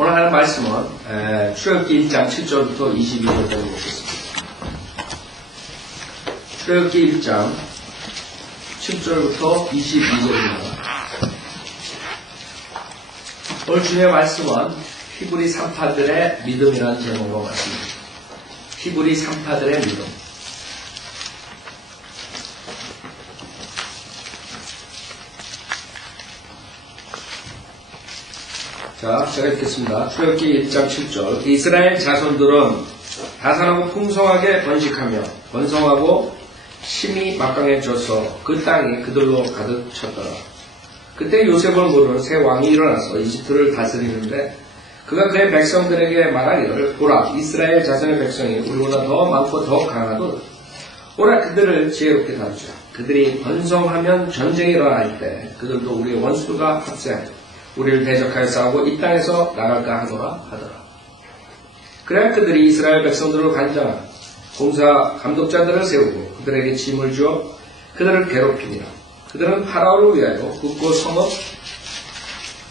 오늘 하는 말씀은 출애굽기 1장 7절부터 22절까지 보겠습니다. 출애굽기 1장 7절부터 22절입니다. 오늘 주님의 말씀은 히브리 산파들의 믿음이라는 제목으로 말씀입니다. 히브리 산파들의 믿음. 자, 제가 읽겠습니다. 출애굽기 1장 7절. 이스라엘 자손들은 다산하고 풍성하게 번식하며 번성하고 심히 막강해져서 그 땅이 그들로 가득 찼더라. 그때 요셉을 모르는 새 왕이 일어나서 이집트를 다스리는데 그가 그의 백성들에게 말하기를 보라, 이스라엘 자손의 백성이 우리보다 더 많고 더 강하도다. 오라, 그들을 지혜롭게 다루자. 그들이 번성하면 전쟁이 일어날 때 그들도 우리의 원수가 합세하리라. 우리를 대적하여 싸우고 이 땅에서 나갈까 하더라. 그래야 그들이 이스라엘 백성들을 관장하고 공사 감독자들을 세우고 그들에게 짐을 주어 그들을 괴롭히니라. 그들은 파라오를 위하여 굳고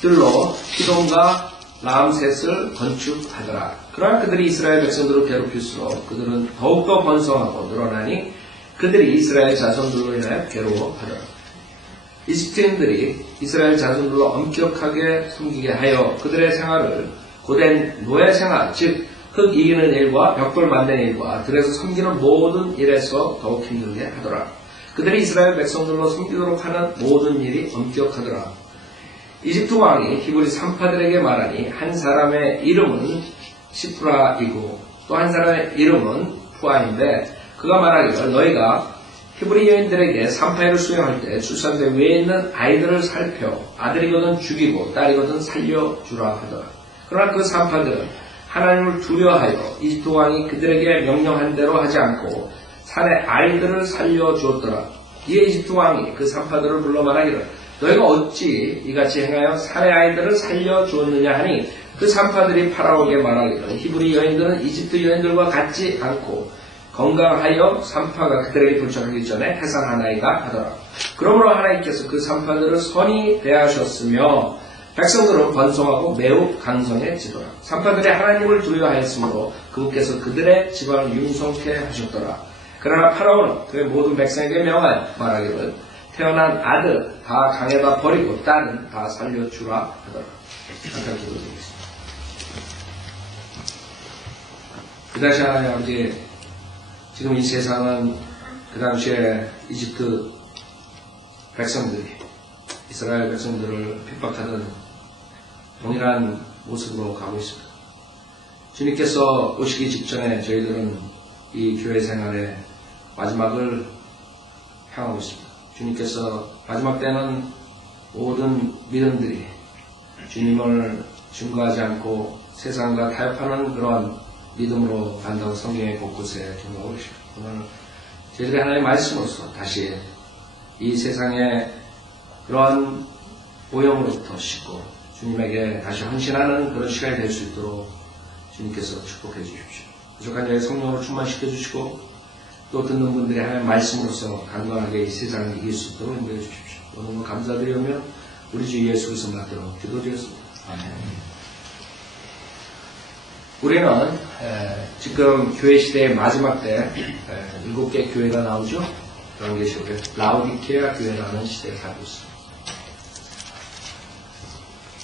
성읍들로 피돔과 라암셋을 건축하더라. 그러나 그들이 이스라엘 백성들을 괴롭힐수록 그들은 더욱더 번성하고 늘어나니 그들이 이스라엘 자손들로 인하여 괴로워하더라. 이집트인들이 이스라엘 자손들로 엄격하게 섬기게 하여 그들의 생활을 고된 노예 생활, 즉 흙 이기는 일과 벽돌 만드는 일과 들에서 섬기는 모든 일에서 더욱 힘들게 하더라. 그들이 이스라엘 백성들로 섬기도록 하는 모든 일이 엄격하더라. 이집트 왕이 히브리 산파들에게 말하니 한 사람의 이름은 시프라이고 또 한 사람의 이름은 푸아인데 그가 말하기를 너희가 히브리 여인들에게 산파를 수용할 때 출산대 위에 있는 아이들을 살펴 아들이거든 죽이고 딸이거든 살려주라 하더라. 그러나 그 산파들은 하나님을 두려워하여 이집트 왕이 그들에게 명령한 대로 하지 않고 산의 아이들을 살려주었더라. 이에 이집트 왕이 그 산파들을 불러 말하기를 너희가 어찌 이같이 행하여 산의 아이들을 살려주었느냐 하니 그 산파들이 파라오에게 말하기를 히브리 여인들은 이집트 여인들과 같지 않고 건강하여 산파가 그들에게 도착하기 전에 해산하나이다 하더라. 그러므로 하나님께서 그 산파들을 선히 대하셨으며 백성들은 번성하고 매우 강성해지더라. 산파들이 하나님을 두려워하였으므로 그분께서 그들의 집안을 융성케 하셨더라. 그러나 파라오는 그의 모든 백성에게 명하여 말하기를 태어난 아들 다 강에다 버리고 딸은 다 살려주라 하더라. 잠깐 기도드리겠습니다. 그다시 하나님 아버지, 지금 이 세상은 그 당시에 이집트 백성들이 이스라엘 백성들을 핍박하던 동일한 모습으로 가고 있습니다. 주님께서 오시기 직전에 저희들은 이 교회 생활의 마지막을 향하고 있습니다. 주님께서 마지막 때는 모든 믿음들이 주님을 증거하지 않고 세상과 타협하는 그런 믿음으로 간다고 성경의 곳곳에 경고하고 계십니다. 오늘 저희들의 하나님의 말씀으로서 다시 이 세상의 그러한 오염으로부터 씻고 주님에게 다시 헌신하는 그런 시간이 될 수 있도록 주님께서 축복해 주십시오. 부족한 자의 성령으로 충만시켜 주시고 또 듣는 분들이 하나님의 말씀으로서 강건하게 이 세상을 이길 수 있도록 인도해 주십시오. 오늘 감사드리며 우리 주 예수 그리스도 받도록 기도드렸습니다. 아멘. 우리는 지금 교회 시대의 마지막 때 7개 교회가 나오죠. 그런 것이 우리 라오디케아 교회라는 시대에 살고 있습니다.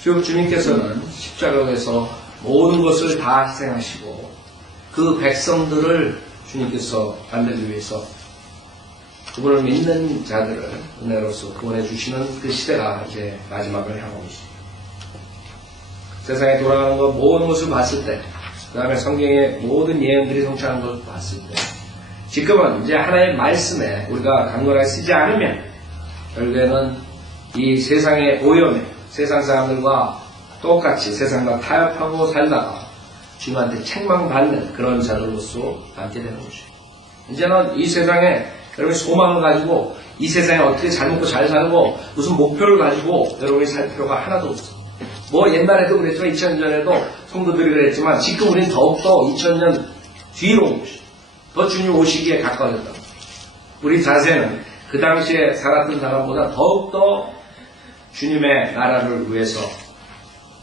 즉 주님께서는 십자가에서 모든 것을 다 희생하시고 그 백성들을 주님께서 만들기 위해서 그분을 믿는 자들을 은혜로서 구원해 주시는 그 시대가 이제 마지막을 향하고 있습니다. 세상에 돌아가는 것 모든 것을 봤을 때, 그 다음에 성경의 모든 예언들이 성취하는 것을 봤을 때, 지금은 이제 하나님의 말씀에 우리가 강건하게 쓰지 않으면 결국에는 이 세상의 오염에 세상 사람들과 똑같이 세상과 타협하고 살다가 주님한테 책망받는 그런 자들로서 남게 되는 것이죠. 이제는 이 세상에 여러분이 소망을 가지고 이 세상에 어떻게 잘 먹고 잘 살고 무슨 목표를 가지고 여러분이 살 필요가 하나도 없어요. 뭐 옛날에도 그랬지만 2000년 전에도 성도들이 그랬지만 지금 우리는 더욱더 2000년 뒤로 온 것이죠. 더 주님 오시기에 가까워졌다. 우리 자세는 그 당시에 살았던 사람보다 더욱더 주님의 나라를 위해서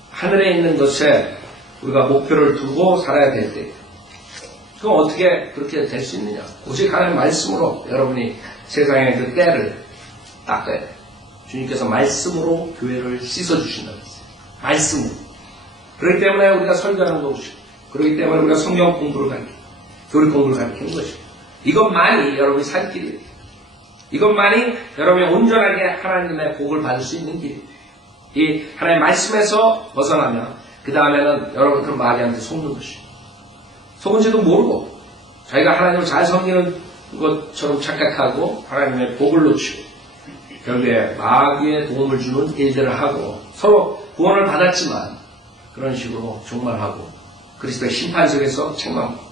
하늘에 있는 것에 우리가 목표를 두고 살아야 될 때, 그럼 어떻게 그렇게 될 수 있느냐? 오직 하나님의 말씀으로 여러분이 세상의 그 때를 닦아야 돼요. 주님께서 말씀으로 교회를 씻어주신다고 했어요. 말씀으로. 그렇기 때문에 우리가 설교하는 것이고, 그렇기 때문에 우리가 성경 공부를 가르치고, 교리 공부를 가르치는 것이고, 이것만이 여러분이 살 길이에요. 이것만이 여러분이 온전하게 하나님의 복을 받을 수 있는 길이에요. 이 하나님의 말씀에서 벗어나면 그 다음에는 여러분들은 마귀한테 속는 것이에요. 속은지도 모르고 자기가 하나님을 잘 섬기는 것처럼 착각하고 하나님의 복을 놓치고 결국에 마귀의 도움을 주는 일들을 하고 서로 구원을 받았지만 그런 식으로 종말하고 그리스도의 심판 속에서 책망하고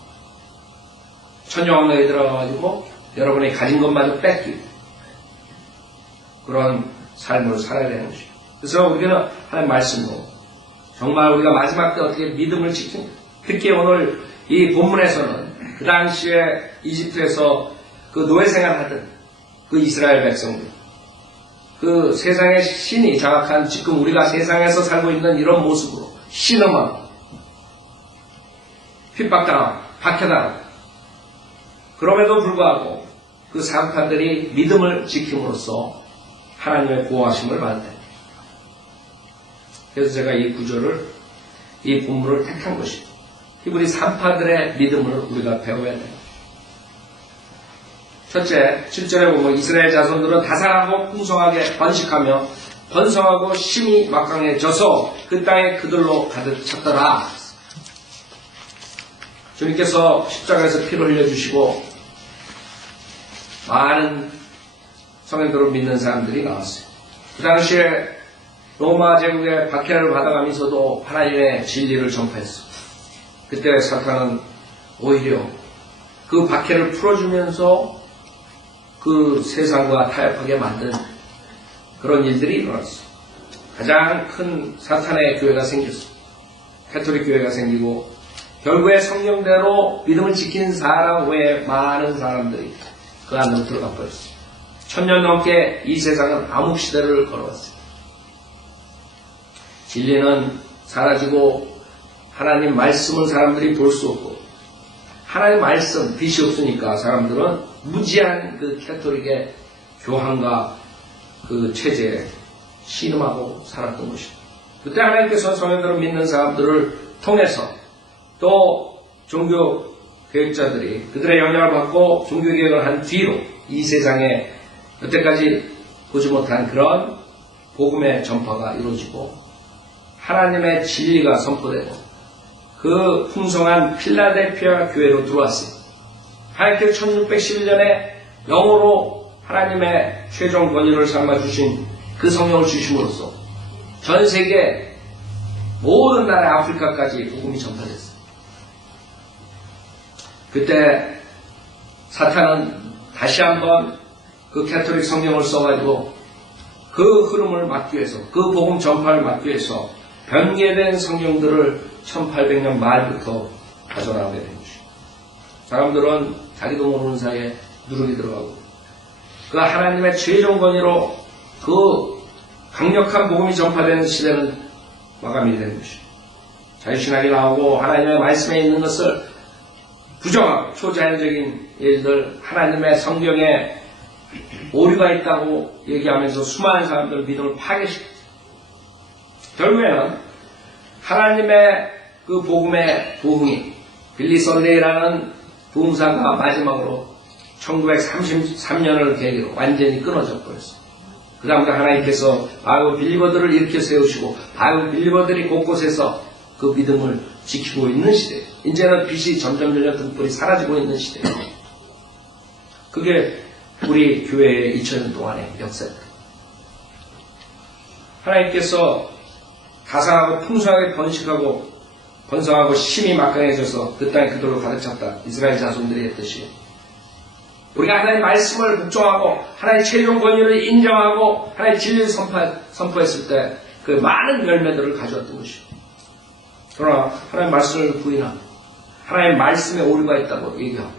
천정왕국에 들어가가지고 여러분이 가진 것마저 뺏기고 그런 삶을 살아야 되는 것이죠. 그래서 우리는 하나님 말씀으로 정말 우리가 마지막 때 어떻게 믿음을 지킵니다. 특히 오늘 이 본문에서는 그 당시에 이집트에서 그 노예생활 하던 그 이스라엘 백성들, 그 세상의 신이 장악한 지금 우리가 세상에서 살고 있는 이런 모습으로 신음하고 핍박당하고 박해당하고 그럼에도 불구하고 그 상판들이 믿음을 지킴으로써 하나님의 보호하심을 받는다. 그래서 제가 이 구절을, 이 본문을 택한 것입니다. 히브리 산파들의 믿음을 우리가 배워야 돼요. 첫째, 7절에 보면 이스라엘 자손들은 다산하고 풍성하게 번식하며 번성하고 심이 막강해져서 그 땅에 그들로 가득 찼더라. 주님께서 십자가에서 피를 흘려주시고 많은 성령들을 믿는 사람들이 나왔어요. 그 당시에 로마 제국의 박해를 받아가면서도 하나님의 진리를 전파했어요. 그때 사탄은 오히려 그 박해를 풀어주면서 그 세상과 타협하게 만든 그런 일들이 일어났어요. 가장 큰 사탄의 교회가 생겼어요. 가톨릭 교회가 생기고 결국에 성경대로 믿음을 지킨 사람 외에 많은 사람들이 그 안으로 들어가 버렸어요. 1000년 넘게 이 세상은 암흑시대를 걸어왔어요. 진리는 사라지고 하나님 말씀은 사람들이 볼 수 없고 하나님 말씀, 빛이 없으니까 사람들은 무지한 그 가톨릭의 교황과 그 체제에 신음하고 살았던 것입니다. 그때 하나님께서 성령들을 믿는 사람들을 통해서 또 종교 교육자들이 그들의 영향을 받고 종교개혁을 한 뒤로 이 세상에 여태까지 보지 못한 그런 복음의 전파가 이루어지고 하나님의 진리가 선포되고 그 풍성한 필라델피아 교회로 들어왔습니다. 하나님께서 1611년에 영으로 하나님의 최종 권위를 삼아주신 그 성령을 주심으로써 전 세계 모든 나라 아프리카까지 복음이 전파됐어요. 그때 사탄은 다시 한번 그 가톨릭 성경을 써가지고 그 흐름을 막기 위해서 그 복음 전파를 막기 위해서 변개된 성경들을 1800년 말부터 가져나오게 된 것이죠. 사람들은 자기도 모르는 사이에 누룩이 들어가고 그 하나님의 최종 권위로 그 강력한 복음이 전파되는 시대는 마감이 되는 것이죠. 자유신학이 나오고 하나님의 말씀에 있는 것을 부정하고 초자연적인 일들, 하나님의 성경에 오류가 있다고 얘기하면서 수많은 사람들 믿음을 파괴시켰죠. 결국에는 하나님의 그 복음의 부흥이 빌리 선데이라는 부흥사가 마지막으로 1933년을 계기로 완전히 끊어져 버렸어요. 그 다음부터 하나님께서 바이블 빌리버들을 일으켜 세우시고 바이블 빌리버들이 곳곳에서 그 믿음을 지키고 있는 시대예요. 이제는 빛이 점점 등불이 사라지고 있는 시대예요. 그게 우리 교회의 2000년 동안의 역사입니다. 하나님께서 다산하고 풍성하게 번성하고 심이 막강해져서 그 땅에 그들로 가득 찼다. 이스라엘 자손들이 했듯이 우리가 하나님의 말씀을 묵종하고 하나님의 최종 권위를 인정하고 하나님의 진리를 선포했을 때 그 많은 열매들을 가져왔던 것이죠. 그러나 하나님의 말씀을 부인하고 하나님의 말씀에 오류가 있다고 얘기하고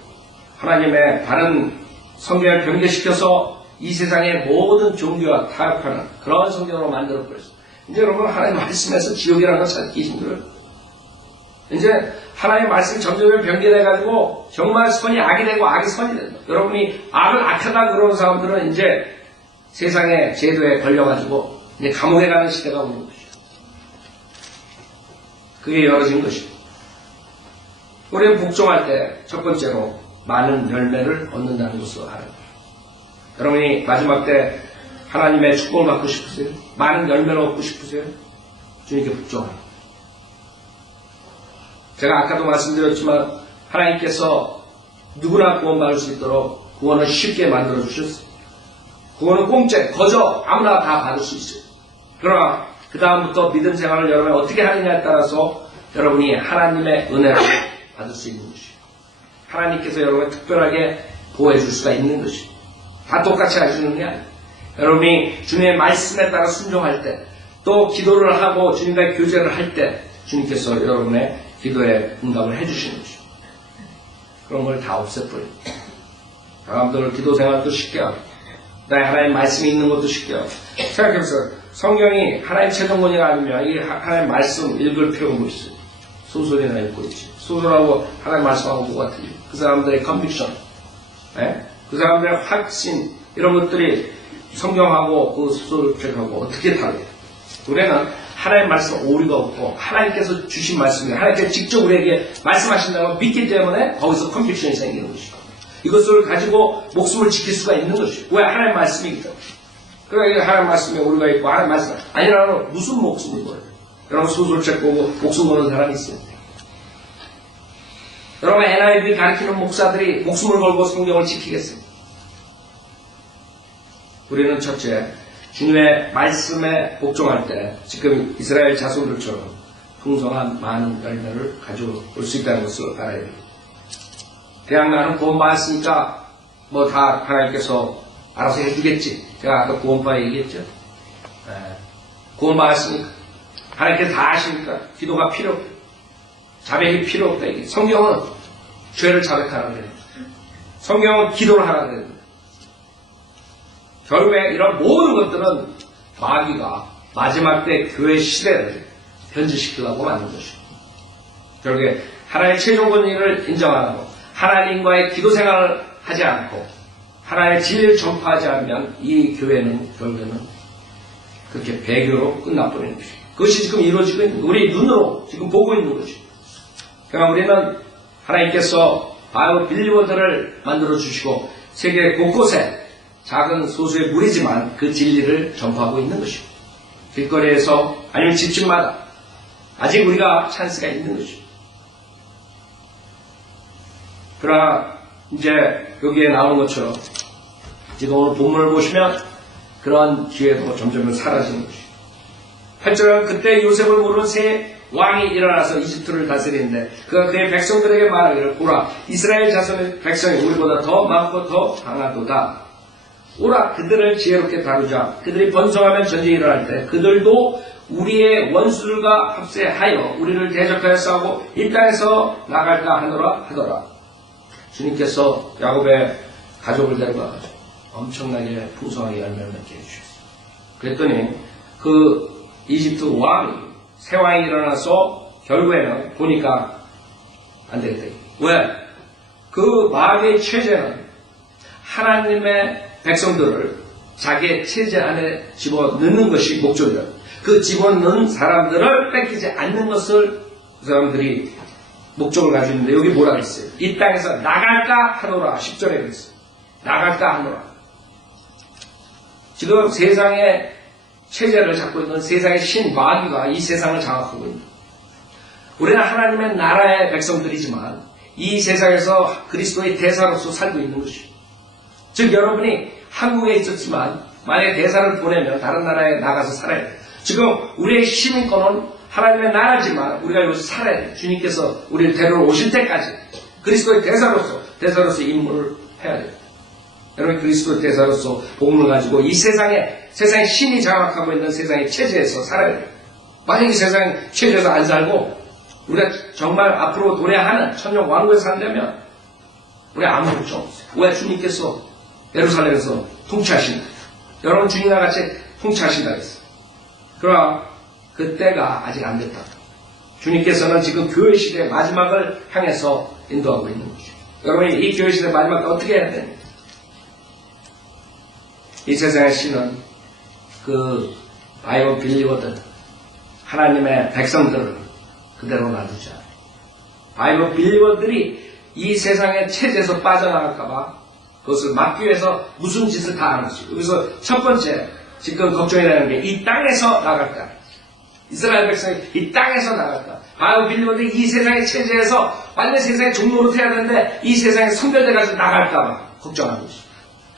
하나님의 바른 성경을 변개시켜서 이 세상의 모든 종교와 타협하는 그런 성경으로 만들어버렸어요. 이제 여러분 하나님 말씀에서 지옥이라는 거 찾기 힘들어요. 이제 하나님의 말씀이 점점 변개돼가지고 정말 선이 악이 되고 악이 선이 된다. 여러분이 악을 악하다 그러는 사람들은 이제 세상의 제도에 걸려가지고 이제 감옥에 가는 시대가 오는 것이죠. 그게 열어진 것이죠. 우리는 복종할 때 첫 번째로 많은 열매를 얻는다는 것을 알아야 돼요. 여러분이 마지막 때 하나님의 축복을 받고 싶으세요? 많은 열매를 얻고 싶으세요? 주님께 복종하라. 제가 아까도 말씀드렸지만 하나님께서 누구나 구원받을 수 있도록 구원을 쉽게 만들어 주셨어요. 구원은 공짜, 거저 아무나 다 받을 수 있어요. 그러나 그 다음부터 믿음 생활을 여러분이 어떻게 하느냐에 따라서 여러분이 하나님의 은혜를 받을 수 있는 것이에요. 하나님께서 여러분을 특별하게 보호해 줄 수가 있는 것이에요. 다 똑같이 하시는 게 아니에요. 여러분이 주님의 말씀에 따라 순종할 때, 또 기도를 하고 주님과의 교제를 할 때 주님께서 여러분의 기도에 응답을 해주시는 것이죠. 그런 걸 다 없애버려요. 여러분들 기도 생활도 쉽게 하고, 그다음에 하나님 말씀이 있는 것도 쉽게 하고. 생각해보세요. 성경이 하나님 최종본이가 아니면 이 하나님 말씀 읽을 필요가 뭐 있어요? 소설이나 읽고 있지. 소설하고 하나님 말씀하고 뭐가 틀려? 그 사람들의 컨빅션, 그 사람들의 확신, 이런 것들이 성경하고 그 소설책하고 어떻게 다르게? 우리는 하나님 말씀 오류가 없고 하나님께서 주신 말씀이 하나님께서 직접 우리에게 말씀하신다고 믿기 때문에 거기서 컨빅션이 생기는 것이고, 이것을 가지고 목숨을 지킬 수가 있는 것이고, 왜? 하나님 말씀이기 때문에. 그러니까 하나님 말씀에 오류가 있고 하나님 말씀 아니라면 무슨 목숨을 걸어요? 여러분 소설책 보고 목숨 거는 사람이 있어요. 여러분 NIV 가르치는 목사들이 목숨을 걸고 성경을 지키겠어요? 우리는 첫째, 주님의 말씀에 복종할 때 지금 이스라엘 자손들처럼 풍성한 많은 열매를 가져올 수 있다는 것을 알아야 됩니다. 그냥 나는 구원받았으니까 뭐 다 하나님께서 알아서 해주겠지. 제가 아까 구원파 얘기했죠. 구원받았으니까 하나님께서 다 아시니까 기도가 필요 없다. 자백이 필요 없다. 이게 성경은 죄를 자백하라고 그래요. 성경은 기도를 하라고 그래요. 결국에 이런 모든 것들은 마귀가 마지막 때 교회 시대를 변질시키려고 만든 것이고, 결국에 하나님의 최종 권위를 인정 안 하고 하나님과의 기도 생활을 하지 않고 하나님의 진리를 전파하지 않으면 이 교회는 결국에는 그렇게 배교로 끝나버리는 것이고, 그것이 지금 이루어지고 있는, 우리 눈으로 지금 보고 있는 것이고, 그러니까 우리는 하나님께서 바로 빌리버들을 만들어 주시고 세계 곳곳에 작은 소수의 무리지만 그 진리를 전파하고 있는 것이고, 길거리에서 아니면 집집마다 아직 우리가 찬스가 있는 것이고, 그러나 이제 여기에 나오는 것처럼 지금 오늘 본문을 보시면 그러한 기회도 점점 사라지는 것이고, 8절은 그때 요셉을 모르는 새 왕이 일어나서 이집트를 다스리는데 그가 그의 백성들에게 말하기를, 보라, 이스라엘 자손의 백성이 우리보다 더 많고 더 강하도다. 오라, 그들을 지혜롭게 다루자. 그들이 번성하면 전쟁이 일어날 때 그들도 우리의 원수들과 합세하여 우리를 대적하여 싸우고 이 땅에서 나갈까 하노라 하더라. 주님께서 야곱의 가족을 데려가가지고 엄청나게 풍성하게 열매를 맺게 해주셨어요. 그랬더니 그 이집트 왕이, 새 왕이 일어나서 결국에는 보니까 안 되겠다. 왜? 그 마귀의 체제는 하나님의 백성들을 자기의 체제 안에 집어넣는 것이 목적이다. 그 집어넣는 사람들을 뺏기지 않는 것을 그 사람들이 목적을 가지고 있는데, 여기 뭐라 그랬어요? 이 땅에서 나갈까 하노라. 10절에 그랬어요. 나갈까 하노라. 지금 세상의 체제를 잡고 있는 세상의 신 마귀가 이 세상을 장악하고 있는, 우리는 하나님의 나라의 백성들이지만 이 세상에서 그리스도의 대사로서 살고 있는 것이죠. 즉 여러분이 한국에 있었지만 만약에 대사를 보내면 다른 나라에 나가서 살아야 돼요. 지금 우리의 시민권은 하나님의 나라지만 우리가 여기서 살아야 돼요. 주님께서 우리를 데리러 오실 때까지 그리스도의 대사로서 임무를 해야 돼요. 여러분 그리스도의 대사로서 복음을 가지고 이 세상의 신이 장악하고 있는 세상의 체제에서 살아야 돼요. 만약에 이 세상 체제에서 안 살고 우리가 정말 앞으로 도래하는 천년 왕국에 산다면 우리 아무 걱정 없어요. 왜? 주님께서 예루살렘에서 통치하신다. 여러분 주님과 같이 통치하신다 했어요. 그러나 그때가 아직 안 됐다. 주님께서는 지금 교회 시대 마지막을 향해서 인도하고 있는 것이죠. 여러분이 이 교회 시대 마지막 때 어떻게 해야 되냐? 이 세상의 신은 그 바이블 빌리거든 하나님의 백성들을 그대로 놔두자. 바이블 빌리거들이 이 세상의 체제에서 빠져나갈까봐 그것을 막기 위해서 무슨 짓을 다 하는 것이고, 여기서 첫 번째 지금 걱정이라는 게 이 땅에서 나갈까? 이스라엘 백성이 이 땅에서 나갈까? 바이블 빌리거들이 이 세상의 체제에서 완전 세상의 종로로 해야 되는데 이 세상에 선별돼가지고 나갈까봐 걱정하는 것이죠.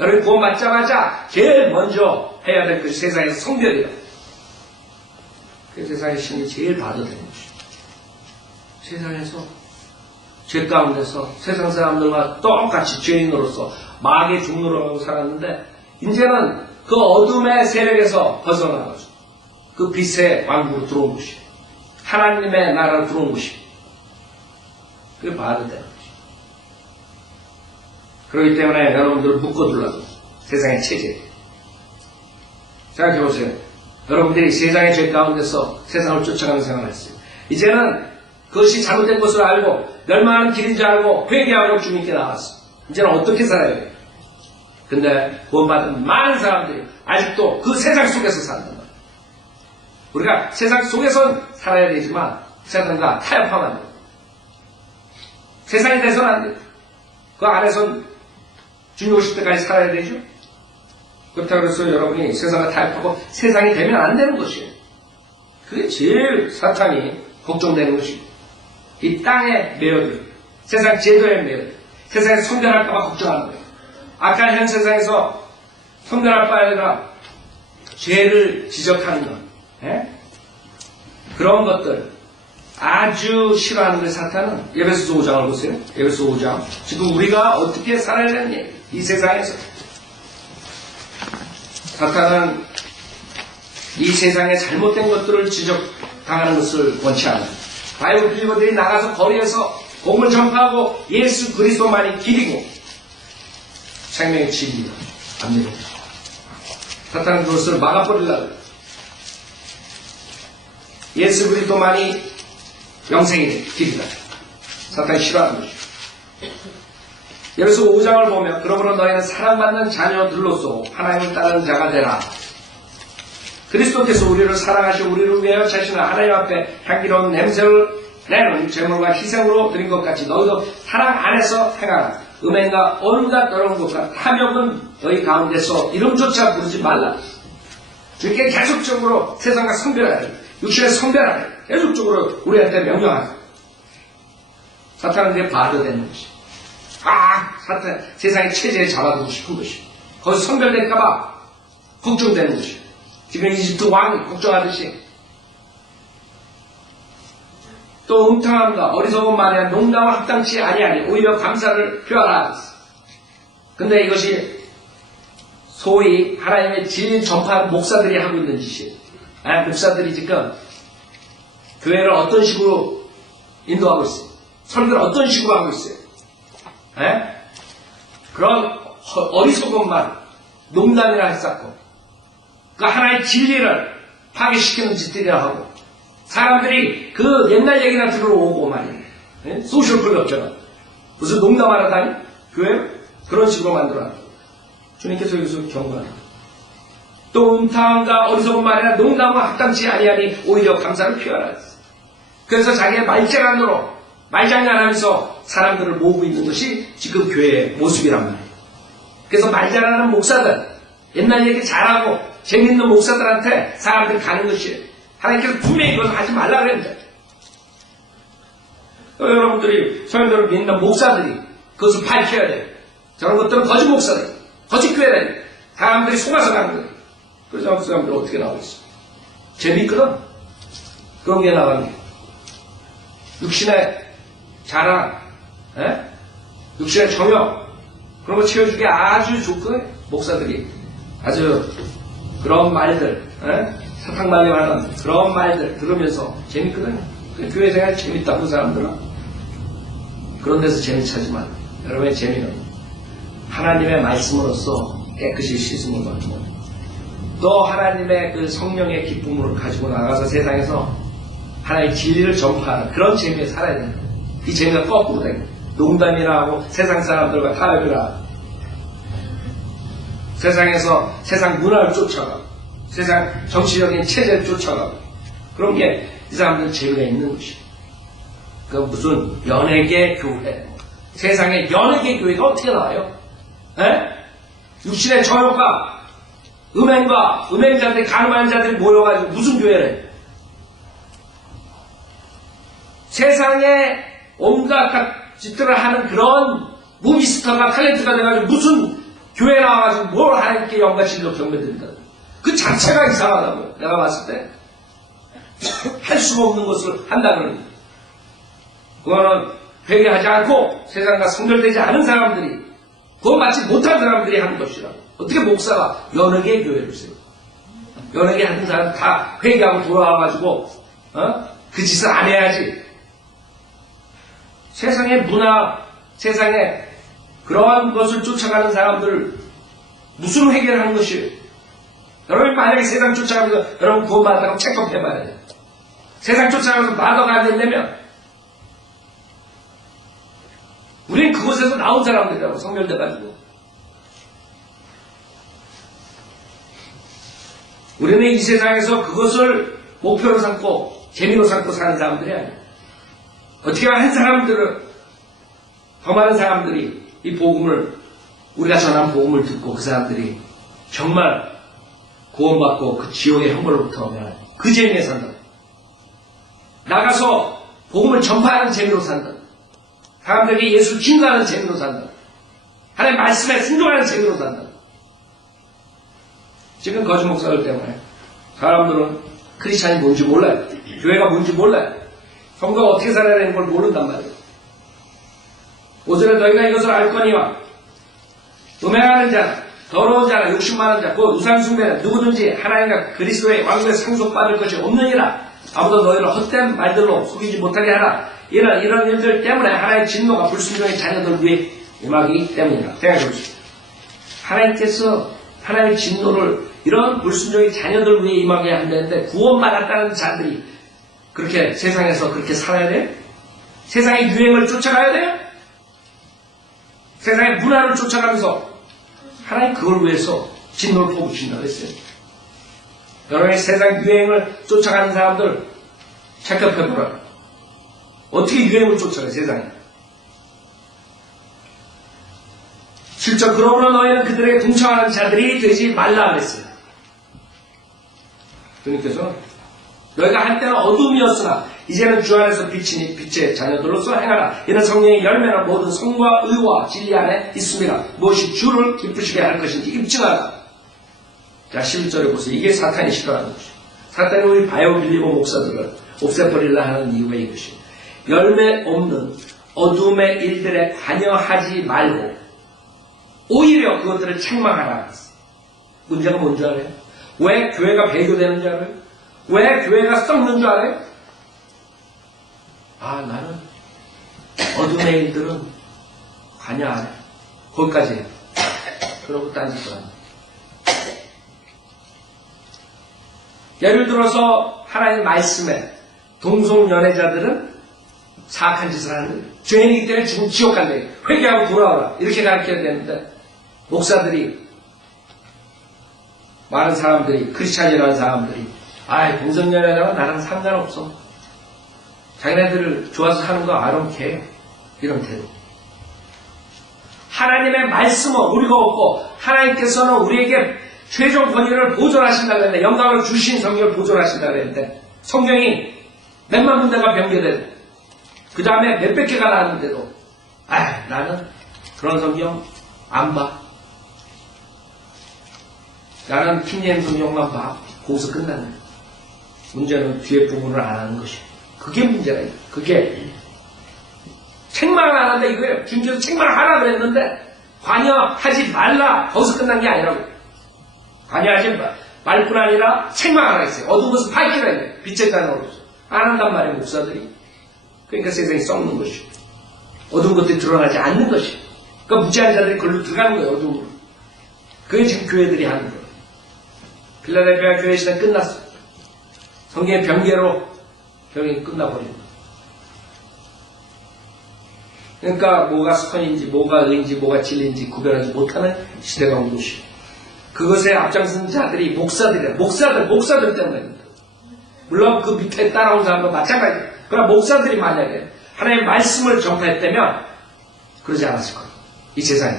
여러분 구원 받자마자 제일 먼저 해야 될 것이 세상에서 성별이다. 그 세상의 신이 제일 봐도 되는 것이죠. 세상에서 죄 가운데서 세상 사람들과 똑같이 죄인으로서 마귀의 종로로 살았는데 이제는 그 어둠의 세력에서 벗어나가지고 그 빛의 왕국으로 들어온 것이에요. 하나님의 나라로 들어온 것이에요. 그게 봐도 되는 것이에요. 그렇기 때문에 여러분들을 묶어두려고 세상의 체제. 생각해보세요. 여러분들이 세상의 죄 가운데서 세상을 쫓아가는 생활을 했어요. 이제는 그것이 잘못된 것을 알고 멸망하는 길인 줄 알고 회개하고 주님께 나왔어. 이제는 어떻게 살아야 돼요? 근데 구원받은 많은 사람들이 아직도 그 세상 속에서 산단 말이에요. 우리가 세상 속에선 살아야 되지만 세상과 타협하면 안 돼요. 세상이 돼서는 안 돼요. 그 안에선 주님 오실 때까지 살아야 되죠. 그렇다고 해서 여러분이 세상과 타협하고 세상이 되면 안 되는 것이에요. 그게 제일 사탄이 걱정되는 것이고, 이 땅의 매여들, 세상 제도의 매여들, 세상에 성별할까봐 걱정하는 거예요. 아까 현 세상에서 성별할 바 아니라 죄를 지적하는 것, 그런 것들 아주 싫어하는 거예요. 사탄은. 에베소서 5장을 보세요. 에베소서 5장. 지금 우리가 어떻게 살아야 되느냐, 이 세상에서. 사탄은 이 세상의 잘못된 것들을 지적당하는 것을 원치 않아요. 바이블 빌리버들이 나가서 거리에서 복음을 전파하고 예수 그리스도만이 길이고 생명의 진리다. 안 믿어요. 사탄은 그것을 막아버리려고 해요. 예수 그리스도만이 영생의 길이다. 사탄이 싫어하는 것이죠. 여기서 5장을 보면 그러므로 너희는 사랑받는 자녀들로서 하나님을 따르는 자가 되라. 그리스도께서 우리를 사랑하시고 우리를 위하여 자신을 하나님 앞에 향기로운 냄새를 내는 제물과 희생으로 드린 것 같이 너희도 사랑 안에서 행하라. 음행과 온갖 더러운 것과 탐욕은 너희 가운데서 이름조차 부르지 말라. 이렇게 계속적으로 세상과 성별하라. 육신의 성별하라. 계속적으로 우리한테 명령하라. 사탄은 그게 바로되는 것이. 사탄 세상의 체제에 잡아두고 싶은 것이. 거기서 성별될까봐 걱정되는 것이. 지금 이집트 왕이 걱정하듯이. 또 웅탕함과 어리석은 말이야 농담과 합당치 아니하니 오히려 감사를 표하라. 근데 이것이 소위 하나님의 진리 전파 목사들이 하고 있는 짓이에요. 목사들이 지금 교회를 어떤 식으로 인도하고 있어요. 설교를 어떤 식으로 하고 있어요. 그런 어리석은 말, 농담이라 했었고, 그 하나의 진리를 파괴시키는 짓들이라 하고, 사람들이 그 옛날 얘기나 들어오고 말이에요. 소셜 클럽처럼. 무슨 농담하러다니? 교회? 그런 식으로 만들어놨다. 주님께서 여기서 경고합니다. 또 음탕함과 어리석은 말이나 농담과 합당치 아니하니 오히려 감사를 표하라. 그래서 자기의 말장난으로 말장난하면서 사람들을 모으고 있는 것이 지금 교회의 모습이란 말이에요. 그래서 말장난하는 목사들, 옛날 얘기 잘하고 재밌는 목사들한테 사람들이 가는 것이에요. 하나님께서 분명히 이걸 하지 말라 그랬는데, 여러분들이 성령들을 믿는 목사들이 그것을 밝혀야 돼요. 저런 것들은 거짓 목사들, 거짓 교회다. 사람들이 속아서 가는 거예요. 그래서 그 사람들은 어떻게 나오고 있어? 재밌거든? 그런 게 나가는 거예요. 육신의 자랑, 육신의 정욕, 그런 거 채워주기 아주 좋거든요. 목사들이 아주 그런 말들, 사탕말림하는 그런 말들 들으면서 재밌거든요. 교회 생활이 재밌다고 그 사람들은. 그런 데서 재미 찾지만 여러분의 재미는 하나님의 말씀으로서 깨끗이 씻음을 받고 또 하나님의 그 성령의 기쁨을 가지고 나가서 세상에서 하나의 진리를 전파하는 그런 재미에 살아야 된다. 이 재미가 거꾸로 된 농담이나 하고 세상 사람들과 타협이나 하고 세상에서 세상 문화를 쫓아가고 세상 정치적인 체제를 쫓아가고 그런 게 이 사람들 재미가 있는 것이에요. 그 무슨 연예계 교회 세상에 연예계 교회가 어떻게 나와요? 에? 육신의 저녁과 음행과 음행자들이 가늠하는 자들이 모여가지고 무슨 교회를 해? 세상에 온갖 짓들을 하는 그런 무비스터가 탤런트가 돼가지고 무슨 교회 나와가지고 뭘 하나님께 영과 진리로 경배드린다. 그 자체가 이상하다고요. 내가 봤을 때 할 수가 없는 것을 한다 그러는 거예요. 그거는 회개하지 않고 세상과 성결되지 않은 사람들이 그거 마치 못한 사람들이 하는 것이라. 어떻게 목사가 연예계 교회를 세요? 연예계 하는 사람 다 회개하고 돌아와가지고 그 짓을 안 해야지. 세상의 문화, 세상에 그러한 것을 쫓아가는 사람들을 무슨 회개를 하는 것이에요? 여러분이 만약에 세상 쫓아가면서 여러분 구원받았다고 체크업해봐야 돼요. 세상 쫓아가면서 마더가 안 된다면 우리는 그곳에서 나온 사람들이라고 성결돼가지고 우리는 이 세상에서 그것을 목표로 삼고 재미로 삼고 사는 사람들이 아니에요. 어떻게 하면 한 사람들은 더 많은 사람들이 이 복음을 우리가 전한 복음을 듣고 그 사람들이 정말 구원받고 그 지옥의 형벌로부터 오면 그 재미에 산다. 나가서 복음을 전파하는 재미로 산다. 사람들에게 예수를 증거하는 재미로 산다. 하나님의 말씀에 순종하는 재미로 산다. 지금 거짓 목사들 때문에 사람들은 크리스찬이 뭔지 몰라요. 교회가 뭔지 몰라요. 성도가 어떻게 살아야 되는 걸 모른단 말이에요. 오전에 너희가 이것을 알 거니와 음행하는 자, 더러운 자나 욕심 많은 자, 곧 우상숭배는 누구든지 하나님과 그리스도의 왕국에 상속받을 것이 없느니라. 아무도 너희를 헛된 말들로 속이지 못하게 하라. 이런 일들 때문에 하나님의 진노가 불순종의 자녀들 위에 임하기 때문이라. 생각해보십시오. 하나님께서 하나님의 진노를 이런 불순종의 자녀들 위에 임하게 한다는데 구원받았다는 자들이 그렇게 세상에서 그렇게 살아야 돼요? 세상의 유행을 쫓아가야 돼요? 세상의 문화를 쫓아가면서 하나님 그걸 위해서 진노를 퍼부으신다고 했어요. 여러분이 세상 유행을 쫓아가는 사람들 체크해보라. 어떻게 유행을 쫓아가요, 세상에? 실제 그러므로 너희는 그들에게 동참하는 자들이 되지 말라 그랬어요. 그러니까서 너희가 한때는 어둠이었으나 이제는 주 안에서 빛이니 빛의 자녀들로서 행하라. 이는 성령의 열매는 모든 성과 의와 진리 안에 있습니다. 무엇이 주를 기쁘시게 할 것인지 입증하라. 자, 11절에 보세요. 이게 사탄이 싫어하는 것이죠. 사탄이 우리 바이오빌리버 목사들을 없애버리려 하는 이유가 이것이에요. 열매 없는 어둠의 일들에 관여하지 말고 오히려 그것들을 책망하라. 문제가 뭔지 알아요? 왜 교회가 배교되는 줄 알아요? 왜 교회가 썩는 줄 알아요? 나는 어둠의 일들은 관여 안 해. 거기까지 해. 그러고 딴짓을 합니다. 예를 들어서 하나님 말씀에 동성연애자들은 사악한 짓을 하는 죄인이기 때문에 지금 지옥 간대. 회개하고 돌아오라. 이렇게 가르쳐야 되는데 목사들이 많은 사람들이 크리스찬이라는 사람들이 동성연애자가 나랑 상관없어. 자기네들을 좋아서 하는 거 I don't care. 이런 태도. 하나님의 말씀은 우리가 없고 하나님께서는 우리에게 최종 권위를 보존하신다고 했는데 영광을 주신 성경을 보존하신다고 했는데 성경이 몇만 군데가 변개되고 그 다음에 몇백 개가 나왔는데도 나는 그런 성경 안 봐. 나는 킹제임 성경만 봐. 거기서 끝나는 거야. 문제는 뒤에 부분을 안 하는 것이야. 그게 문제라. 그게 책망을 안 한다 이거예요. 주님께서 책망하라 그랬는데 관여하지 말라. 거기서 끝난 게 아니라고. 관여하지 말 뿐 아니라 책망하라 했어요. 어두운 것을 밝히라 했어요. 빛의 자녀로서. 안 한단 말이에요. 목사들이. 그러니까 세상이 썩는 것이고 어두운 것들이 드러나지 않는 것이고 그러니까 무지한 자들이 걸로 들어가는 거예요. 어두운. 그게 지금 교회들이 하는 거예요. 필라델피아 교회 시대 끝났어. 성경의 변개로 결국엔 끝나버립니다. 그러니까 뭐가 선인지 뭐가 의인지 뭐가 진리인지 구별하지 못하는 시대가 온 것이고, 그것에 앞장선 자들이 목사들 때문입니다. 물론 그 밑에 따라온 사람도 마찬가지예요. 그러나 목사들이 만약에 하나님의 말씀을 전파했다면 그러지 않았을 거예요. 이 세상에.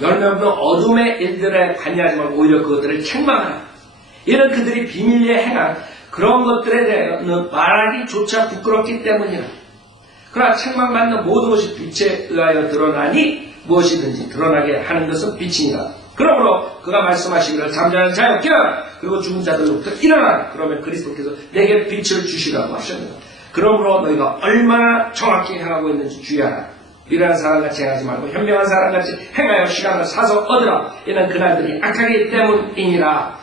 열매 없는 어둠의 일들에 관여하지 말고 오히려 그것들을 책망하라. 이는 그들이 비밀리에 행한 그런 것들에 대해서는 말하기조차 부끄럽기 때문이라. 그러나 책망받는 모든 것이 빛에 의하여 드러나니 무엇이든지 드러나게 하는 것은 빛이니라. 그러므로 그가 말씀하시기를 잠자는 자여 깨어라. 그리고 죽은 자들로부터 일어나라. 그러면 그리스도께서 내게 빛을 주시라고 하셨느니라. 그러므로 너희가 얼마나 정확히 행하고 있는지 주의하라. 미련한 사람같이 행하지 말고 현명한 사람같이 행하여 시간을 사서 얻으라. 이는 그날들이 악하기 때문이니라.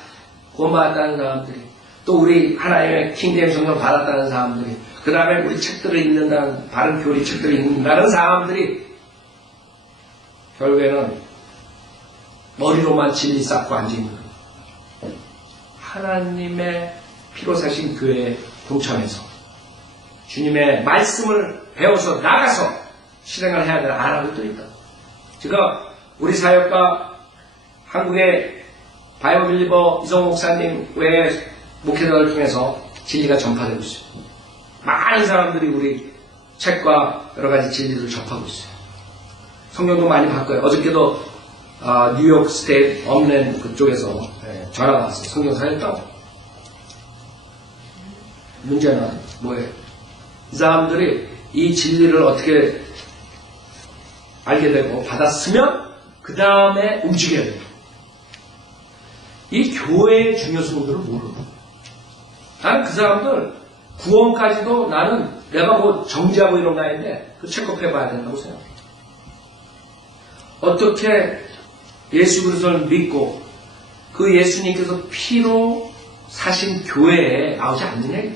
구원받았다는 사람들이, 또 우리 하나님의 킹제임 성경 받았다는 사람들이, 그 다음에 우리 책들을 읽는다는, 바른 교리 책들을 읽는다는 사람들이 결국에는 머리로만 진리 쌓고 앉아있는 거예요. 하나님의 피로 사신 교회에 동참해서 주님의 말씀을 배워서 나가서 실행을 해야 되는 안 하고 또 있다. 지금 우리 사역과 한국의 바이블 빌리버 이성호 목사님 외에 목회자들 중에서 진리가 전파되고 있어요. 많은 사람들이 우리 책과 여러 가지 진리를 접하고 있어요. 성경도 많이 바꿔요. 어저께도 뉴욕 스테이트 엄랜 그쪽에서 전화가 왔어요. 성경 사였다고. 문제는 뭐예요? 이 사람들이 이 진리를 어떻게 알게 되고 받았으면 그 다음에 움직여야 돼요. 이 교회의 중요성들을 모르고, 나는 그 사람들 구원까지도 나는 내가 뭐 정지하고 이런 거 아닌데 그 체크해 봐야 된다고 생각해요. 어떻게 예수 그리스도를 믿고 그 예수님께서 피로 사신 교회에 나오지 않느냐.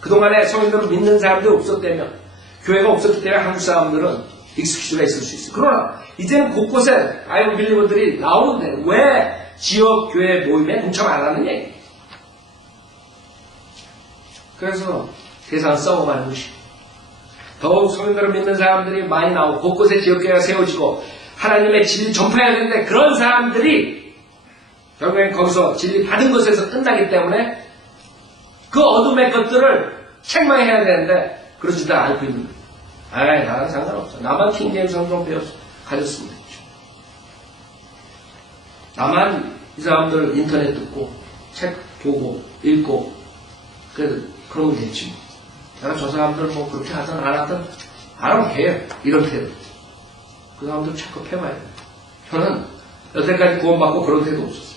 그동안에 성인들을 믿는 사람들이 없었다면, 교회가 없었기 때문에 한국 사람들은 익숙할 수가 있을 수 있어요. 그러나 이제는 곳곳에 바이블 빌리버들이 나오는데 왜 지역 교회 모임에 동참 안 하느냐. 그래서 세상을 썩어가는 것이고, 더욱 성인들을 믿는 사람들이 많이 나오고 곳곳에 지역교회가 세워지고 하나님의 진리 전파해야 되는데, 그런 사람들이 결국엔 거기서 진리 받은 것에서 끝나기 때문에 그 어둠의 것들을 책망해야 되는데 그러지도 않고 있는 거예요. 아이, 나랑 상관없어. 나만 킹제임 성경 배웠어. 가졌으면 됐죠. 나만 이 사람들 인터넷 듣고 책 보고 읽고 그러면 됐지. 내가 저 사람들 뭐 그렇게 하든 안 하든 알아서 해. 이런 태도. 그 사람들 체크해봐야 돼. 저는 여태까지 구원받고 그런 태도 없었어요.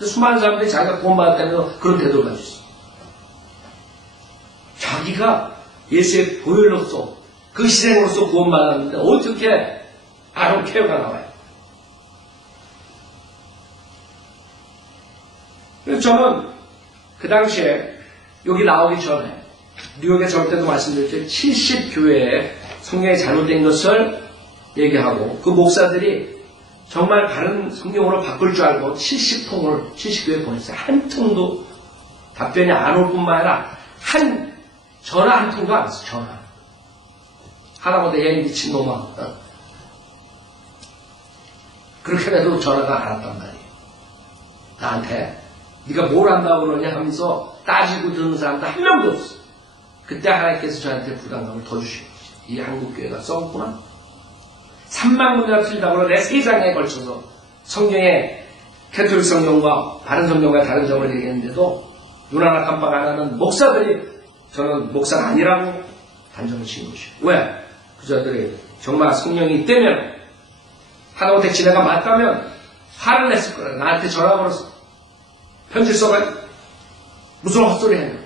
수많은 사람들이 자기가 구원받았다면서 그런 태도를 가지고 있어요. 자기가 예수의 보혈로서 그 희생으로서 구원받았는데 어떻게 아론 케어가 나와요. 그래서 저는 그 당시에 여기 나오기 전에 뉴욕에 절 때도 말씀드렸죠. 70교회에 성경이 잘못된 것을 얘기하고 그 목사들이 정말 바른 성경으로 바꿀 줄 알고 70통을 70교회에 보냈어요. 한 통도 답변이 안 올 뿐만 아니라 전화 한 통도 안 왔어요. 전화. 하다못해 얘 미친놈아. 그렇게 해도 전화가 안 왔단 말이에요. 나한테 네가 뭘 안다고 그러냐 하면서 따지고 듣는 사람도 한 명도 없어. 그때 하나님께서 저한테 부담감을 더 주신 거지. 이 한국교회가 썩었구나. 3만 군데가 틀리다고 내 3장에 걸쳐서 성경의 캐톨릭 성경과 바른 성경과 다른 점을 얘기했는데도 눈 하나 깜빡 안 하는 목사들이 저는 목사가 아니라고 단정을 지은 것이에요. 왜? 그자들이 정말 성령이 있다면, 하다못해 지네가 맞다면 화를 냈을 거라. 나한테 전화 걸어서 편지 써가지고 무슨 헛소리 했냐.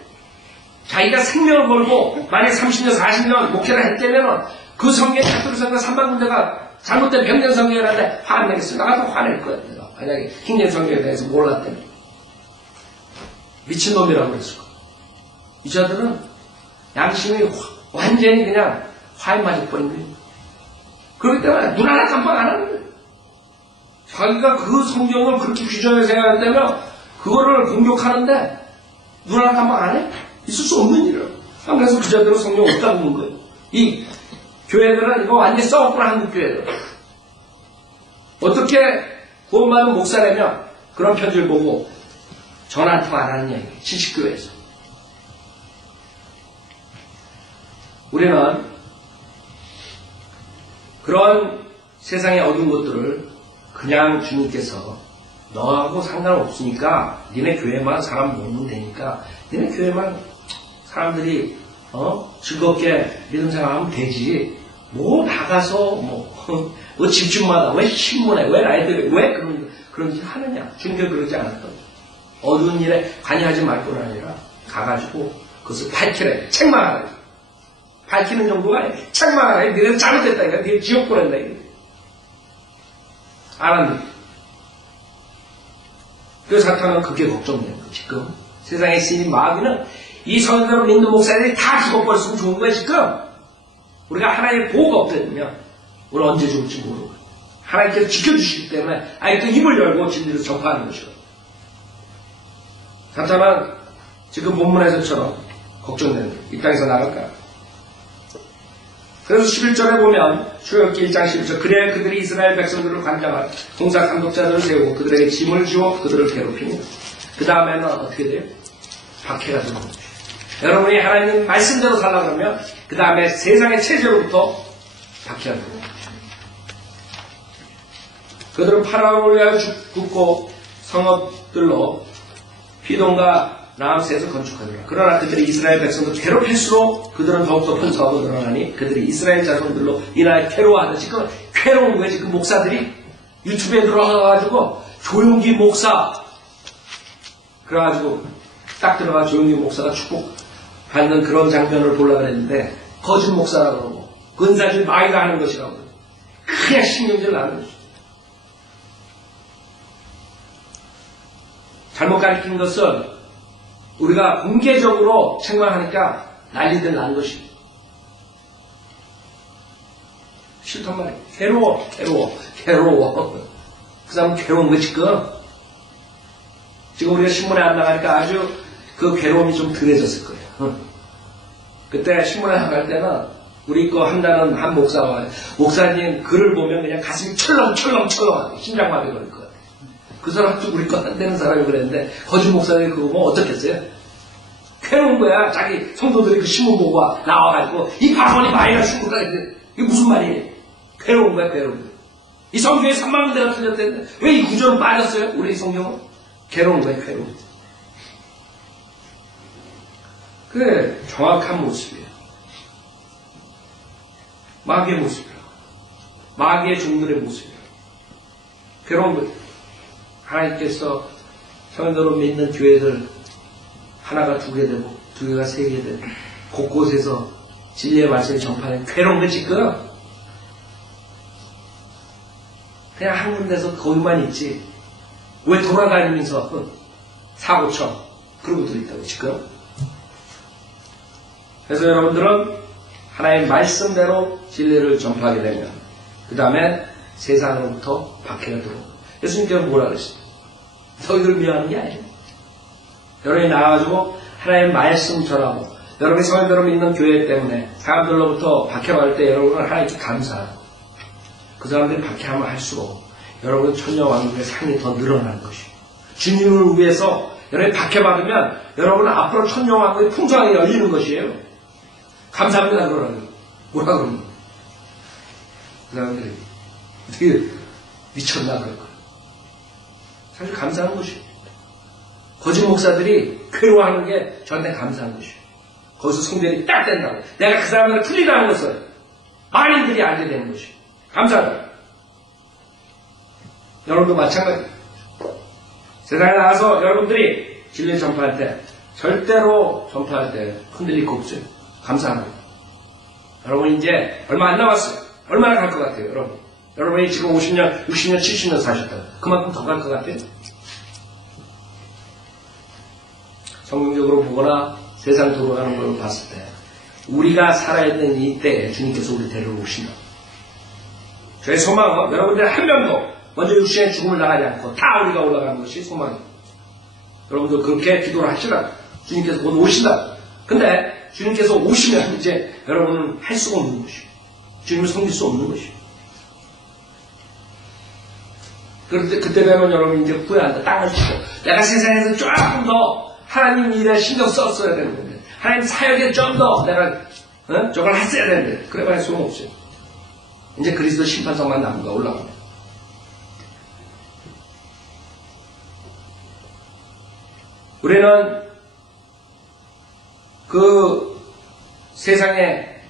자기가 생명을 걸고 만약 30년 40년 목회를 했다면 그 성경 캐톨릭 성경 3만 군데가 잘못된 병된 성경이라는데 화 안 내겠어. 나가서 화낼 거야. 내가 만약에 킹제임 성경에 대해서 몰랐다면 미친놈이라고 그랬을 거야. 이 자들은 양심이 완전히 그냥 화에 맞아버린 거예요. 그렇기 때문에 눈 하나 깜빡 안 하는 거예요. 자기가 그 성경을 그렇게 귀중하게 생각한다면 그거를 공격하는데 누나가 깜빡 안 해? 있을 수 없는 일이야. 그래서 그자대로 성경 없다고 본 거예요. 이 교회들은 이거 완전히 썩었구나, 한국 교회들. 어떻게 구원받은 목사라면 그런 편지를 보고 전화 한 통 안 하는 얘기. 지식교회에서. 우리는 그런 세상의 어두운 것들을 그냥 주님께서 너하고 상관없으니까 니네 교회만 사람 모으면 되니까 니네 교회만 사람들이 즐겁게 믿음 생활하면 되지. 뭐 나가서 뭐 집집마다 왜 신문에 왜 아이들이 왜 그런 짓 하느냐. 주님께서 그러지 않았던 어두운 일에 관여하지 말 뿐 아니라 가가지고 그것을 밝히래. 책망하래. 밝히는 정도가 아니야. 책망하래. 니네가 잘못했다니까. 니네 지옥 보낸다. 알았니? 그래서 사탄은 그게 걱정되는 거야. 지금 세상에 쓰인 마귀는 이 성경을 믿는 목사들이 다 죽어버렸으면 좋은 거야. 지금 우리가 하나님의 보호가 없다면 우리 언제 죽을지 모르고 하나님께서 지켜주시기 때문에 아직도 입을 열고 진리를 전파하는 것이고, 사탄은 지금 본문에서처럼 걱정되는 거야. 이 땅에서 나갈까? 그래서 11절에 보면 출애굽기 1장 11절 그래야 그들이 이스라엘 백성들을 관장할 동사 감독자들을 세우고 그들에게 짐을 주어 그들을 괴롭히니 그 다음에는 어떻게 돼요? 박해가 되는 거죠. 여러분이 하나님 말씀대로 살라 그러면 그 다음에 세상의 체제로부터 박해가 되는 거죠. 그들은 파라오를 위하여 굽고 성읍들로 피돔과 라암스에서 건축하더라. 그러나 그들이 이스라엘 백성들 괴롭힐수록 그들은 더욱더 번성하고 늘어나니 그들이 이스라엘 자손들로 인하여 괴로워하는, 지금 괴로운 거예요. 지금 목사들이 유튜브에 들어가가지고 조용기 목사 그래가지고 딱 들어가 조용기 목사가 축복받는 그런 장면을 보려고 했는데 거짓 목사라고 그러고 근사질 마이가 하는 것이라고 그냥 신경질 나는 거죠. 잘못 가르친 것은 우리가 공개적으로 책망하니까 난리들 난 것이 싫단 말이에요. 괴로워. 그 사람은 괴로운 거 지금 우리가 신문에 안 나가니까 아주 그 괴로움이 좀 덜해졌을 거예요. 그때 신문에 나갈 때는 우리 거 한다는 한 목사가 목사님 글을 보면 그냥 가슴이 철렁철렁 심장마비 걸릴 거예요. 그 사람도 우리 거 한다는 사람이 그랬는데 거짓 목사님이 그거 보면 어떻겠어요? 괴로운 거야. 자기 성도들이 그 신문 보고 나와가지고 이 바보니 마이가 죽을까 했는데 이게 무슨 말이에요? 괴로운 거야. 이 성경에 3만 군데가 틀렸다는데 왜 이 구절은 빠졌어요? 우리 성경은 괴로운 거야. 그게 정확한 모습이에요. 마귀의 모습이라고. 마귀의 종들의 모습이라고. 괴로운 거예요. 하나님께서 성도로 믿는 교회들 하나가 두 개 되고 두 개가 세 개 되고 곳곳에서 진리의 말씀을 전파하는 괴로운 거 지금 그냥 한 군데서 거기만 있지 왜 돌아다니면서 사고쳐 그런 것들이 있다고 지금. 그래서 여러분들은 하나님의 말씀대로 진리를 전파하게 되면 그 다음에 세상으로부터 박해가 들어옵니다. 예수님께서 뭐라 그랬어요? 너희들 미워하는 게 아니에요. 여러분이 나와가지고 하나님의 말씀 전하고 여러분이 성령대로 믿는 교회 때문에 사람들로부터 박해받을 때 여러분은 하나님께 감사하고 그 사람들이 박해하면 할수록 여러분 천녀왕국의 상이 더 늘어나는 것이에요. 주님을 위해서 여러분이 박해받으면 여러분은 앞으로 천녀왕국의 풍성하게 열리는 것이에요. 감사합니다 그러라고. 뭐라 그러는 거예요? 그 사람들이 어떻게 미쳤나 그럴 거예요. 사실 감사한 것이에요. 거짓 목사들이 괴로워하는 게 저한테 감사한 것이에요. 거기서 성전이 딱 된다고. 내가 그 사람들을 틀리다는 것을 만인들이 알게 되는 것이에요. 감사하다. 여러분도 마찬가지예요. 세상에 나가서 여러분들이 진리 전파할 때 절대로 전파할 때 흔들릴 거 없어요. 감사합니다. 여러분 이제 얼마 안 남았어요. 얼마나 갈 것 같아요, 여러분? 여러분이 지금 50년, 60년, 70년 사셨다. 그만큼 더 갈 것 같아요? 성경적으로 보거나 세상 돌아가는 걸 봤을 때 우리가 살아있는 이 때에 주님께서 우리 데려오신다. 저의 소망은 여러분들 한 명도 먼저 육신의 죽음을 당하지 않고 다 우리가 올라가는 것이 소망입니다. 여러분도 그렇게 기도를 하시라. 주님께서 곧 오신다. 근데 주님께서 오시면 이제 여러분은 할 수가 없는 것이에요. 주님을 섬길 수 없는 것이에요. 그런데 그때 되면 여러분 이제 후회한다. 땅을 주고 내가 세상에서 조금 더 하나님 일에 신경 썼어야 되는 건데 하나님 사역에 좀 더 내가 저걸 했어야 되는데 그래봐야 소용없어요. 이제 그리스도 심판석만 남은가 올라갑니다. 우리는 그 세상의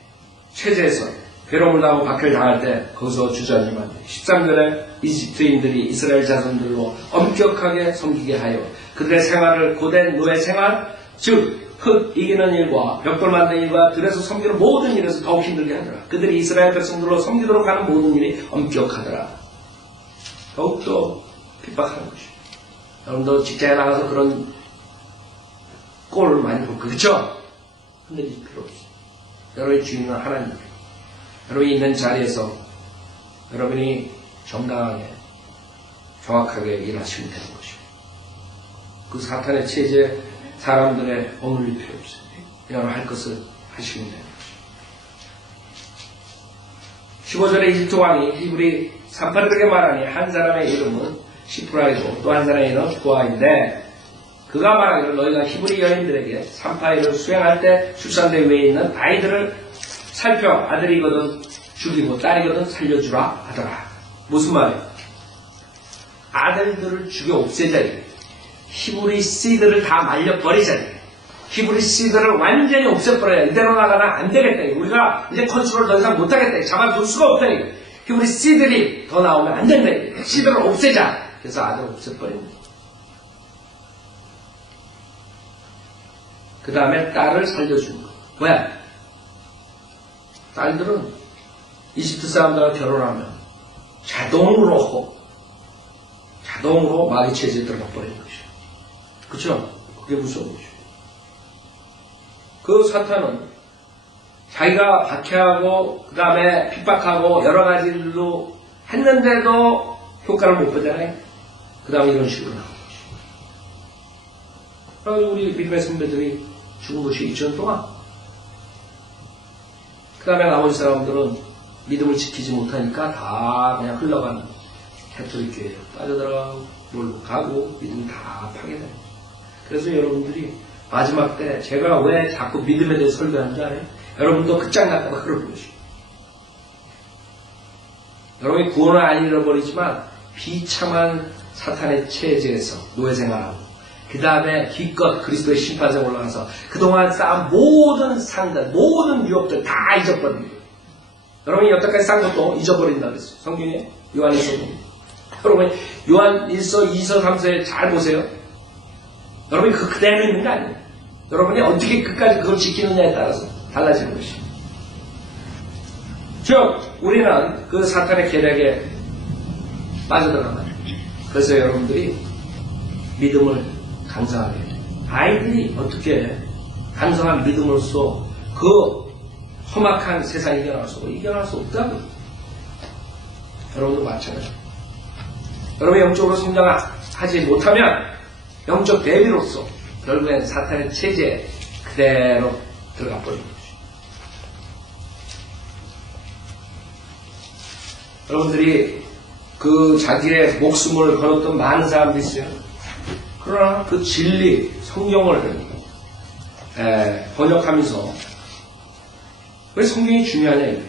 체제에서 괴로움을 당하고 박해를 당할 때 거기서 주저앉으면 13절에 이집트인들이 이스라엘 자손들로 엄격하게 섬기게 하여 그들의 생활을 고된 노예 생활 즉 흙 이기는 일과 벽돌 만드는 일과 들에서 섬기는 모든 일에서 더욱 힘들게 하더라. 그들이 이스라엘 백성들로 섬기도록 하는 모든 일이 엄격하더라. 더욱더 핍박하는 것이죠. 여러분도 직장에 나가서 그런 꼴을 많이 볼 거예요. 그렇죠? 흔들릴 필요 없어요. 여러분의 주인은 하나님입니다. 여러분이 있는 자리에서 여러분이 정당하게 정확하게 일하시면 되는 것이고 그 사탄의 체제 사람들의 어물릴 필요 없어요. 그냥 할 것을 하시면 되는 것이고 15절에 이집트 왕이 히브리 산파르에게 말하니 한 사람의 이름은 시프라이고 또 한 사람의 이름은 부아인데 그가 말하기를 너희가 히브리 여인들에게 산파일을 수행할 때 출산대 위에 있는 아이들을 살펴 아들이거든 죽이고 딸이거든 살려주라 하더라. 무슨 말이에요? 아들들을 죽여 없애자. 히브리 씨들을 다 말려버리자. 히브리 씨들을 완전히 없애버려야 이대로 나가면 안 되겠다. 우리가 이제 컨트롤 더 이상 못하겠다. 잡아둘 수가 없다. 히브리 씨들이 더 나오면 안 된다. 씨들을 없애자. 그래서 아들을 없애버립니다. 그 다음에 딸을 살려주는 거. 왜? 딸들은 이집트 사람들과 결혼하면 자동으로 마귀 체제에 들어가 버리는 것이에요. 그쵸? 그게 무서운 것이에요. 그 사탄은 자기가 박해하고 그 다음에 핍박하고 여러 가지 일로 했는데도 효과를 못 보잖아요. 그 다음에 이런 식으로 나오는 것이에요. 그래서 우리 믿음의 선배들이 죽은 것이 2000년 동안 그 다음에 나머지 사람들은 믿음을 지키지 못하니까 다 그냥 흘러가는 캐톨릭 교회에 빠져들어가고 몰고 가고 믿음이 다 파괴됩니다. 그래서 여러분들이 마지막 때 제가 왜 자꾸 믿음에 대해 설교하는지 알아요? 여러분도 끝장날까봐 그러는 것이에요. 여러분이 구원을 안 잃어버리지만 비참한 사탄의 체제에서 노예생활하고 그 다음에 기껏 그리스도의 심판에 올라가서 그동안 쌓은 모든 상들, 모든 유업들 다 잊어버립니다. 여러분이 여태까지 쌓은 것도 잊어버린다고 했어요. 성경에 요한일서 봅니다. 여러분 요한일서 2서 3서에 잘 보세요. 여러분이 그대로 있는 거 아니에요. 여러분이 어떻게 끝까지 그걸 지키느냐에 따라서 달라지는 것입니다. 즉 우리는 그 사탄의 계략에 빠져들어가요. 그래서 여러분들이 믿음을 강성하게 아이들이 어떻게 강성한 믿음으로써 그 험악한 세상을 이겨낼 수 없다고. 여러분도 마찬가지입니다. 여러분이 영적으로 성장하지 못하면 영적 대비로서 결국엔 사탄의 체제에 그대로 들어가 버리는 것이죠. 여러분들이 그 자기의 목숨을 걸었던 많은 사람들이 있어요. 그러나 그 진리, 성경을 번역하면서 왜 성경이 중요하냐 이게.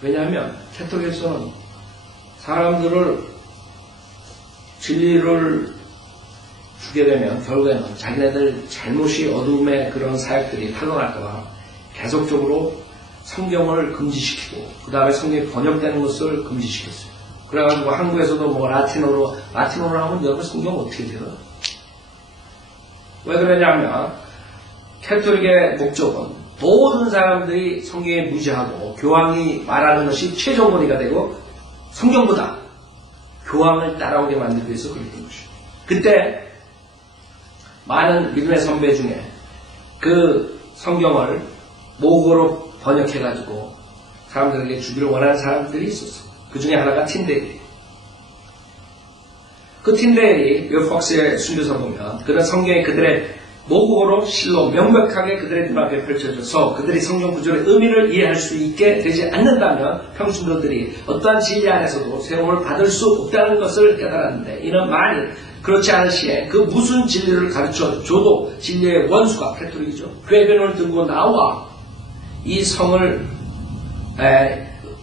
왜냐하면 캐톨릭에서는 사람들을 진리를 주게 되면 결국에는 자기네들 잘못이 어둠의 그런 사역들이 탄로날까봐 계속적으로 성경을 금지시키고 그 다음에 성경이 번역되는 것을 금지시켰어요. 그래가지고 한국에서도 뭐 라틴어로 하면 여러분 성경 어떻게 들어요? 왜 그러냐면 캐톨릭의 목적은 모든 사람들이 성경에 무지하고 교황이 말하는 것이 최종권위가 되고 성경보다 교황을 따라오게 만들기 위해서 그랬던 것이죠. 그때 많은 믿음의 선배 중에 그 성경을 모국어로 번역해가지고 사람들에게 주기를 원하는 사람들이 있었어요. 그 중에 하나가 틴데이. 그 틴데일이 이 폭스의 순교서 보면 그런 성경이 그들의 모국어로 실로 명백하게 그들의 눈앞에 펼쳐져서 그들이 성경 구절의 의미를 이해할 수 있게 되지 않는다면 평신도들이 어떠한 진리 안에서도 세움을 받을 수 없다는 것을 깨달았는데, 이는 만일 그렇지 않을 시에 그 무슨 진리를 가르쳐 줘도 진리의 원수가 캐토릭이죠. 궤변을 들고 나와 이 성을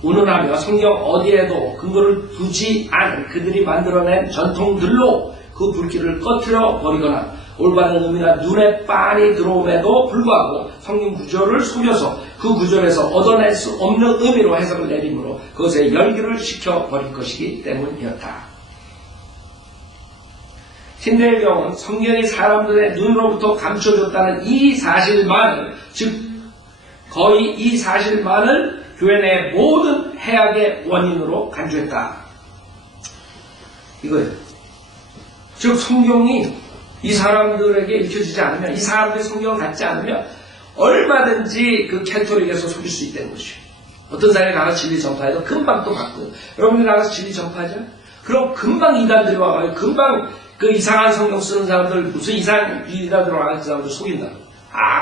운운하며 성경 어디에도 근거를 두지 않은 그들이 만들어낸 전통들로 그 불길을 꺼트려 버리거나 올바른 의미가 눈에 빤히 들어옴에도 불구하고 성경 구절을 속여서 그 구절에서 얻어낼 수 없는 의미로 해석을 내림으로 그것에 열기를 식혀버릴 것이기 때문이었다. 틴데일 경우는 성경이 사람들의 눈으로부터 감춰졌다는 이 사실만을, 즉 거의 이 사실만을 교회 내 모든 해악의 원인으로 간주했다. 이거예요. 즉 성경이 이 사람들에게 읽혀지지 않으면, 이 사람들이 성경을 갖지 않으면 얼마든지 그 캐토릭에서 속일 수 있다는 것이에요. 어떤 사람이 나가서 진리 전파해도 금방 또 바꾸고, 여러분들이 나가서 진리 전파하죠? 그럼 금방 이단들이 와가지고 금방 그 이상한 성경 쓰는 사람들, 무슨 이상한 이단으로 나가는 사람들 속인다.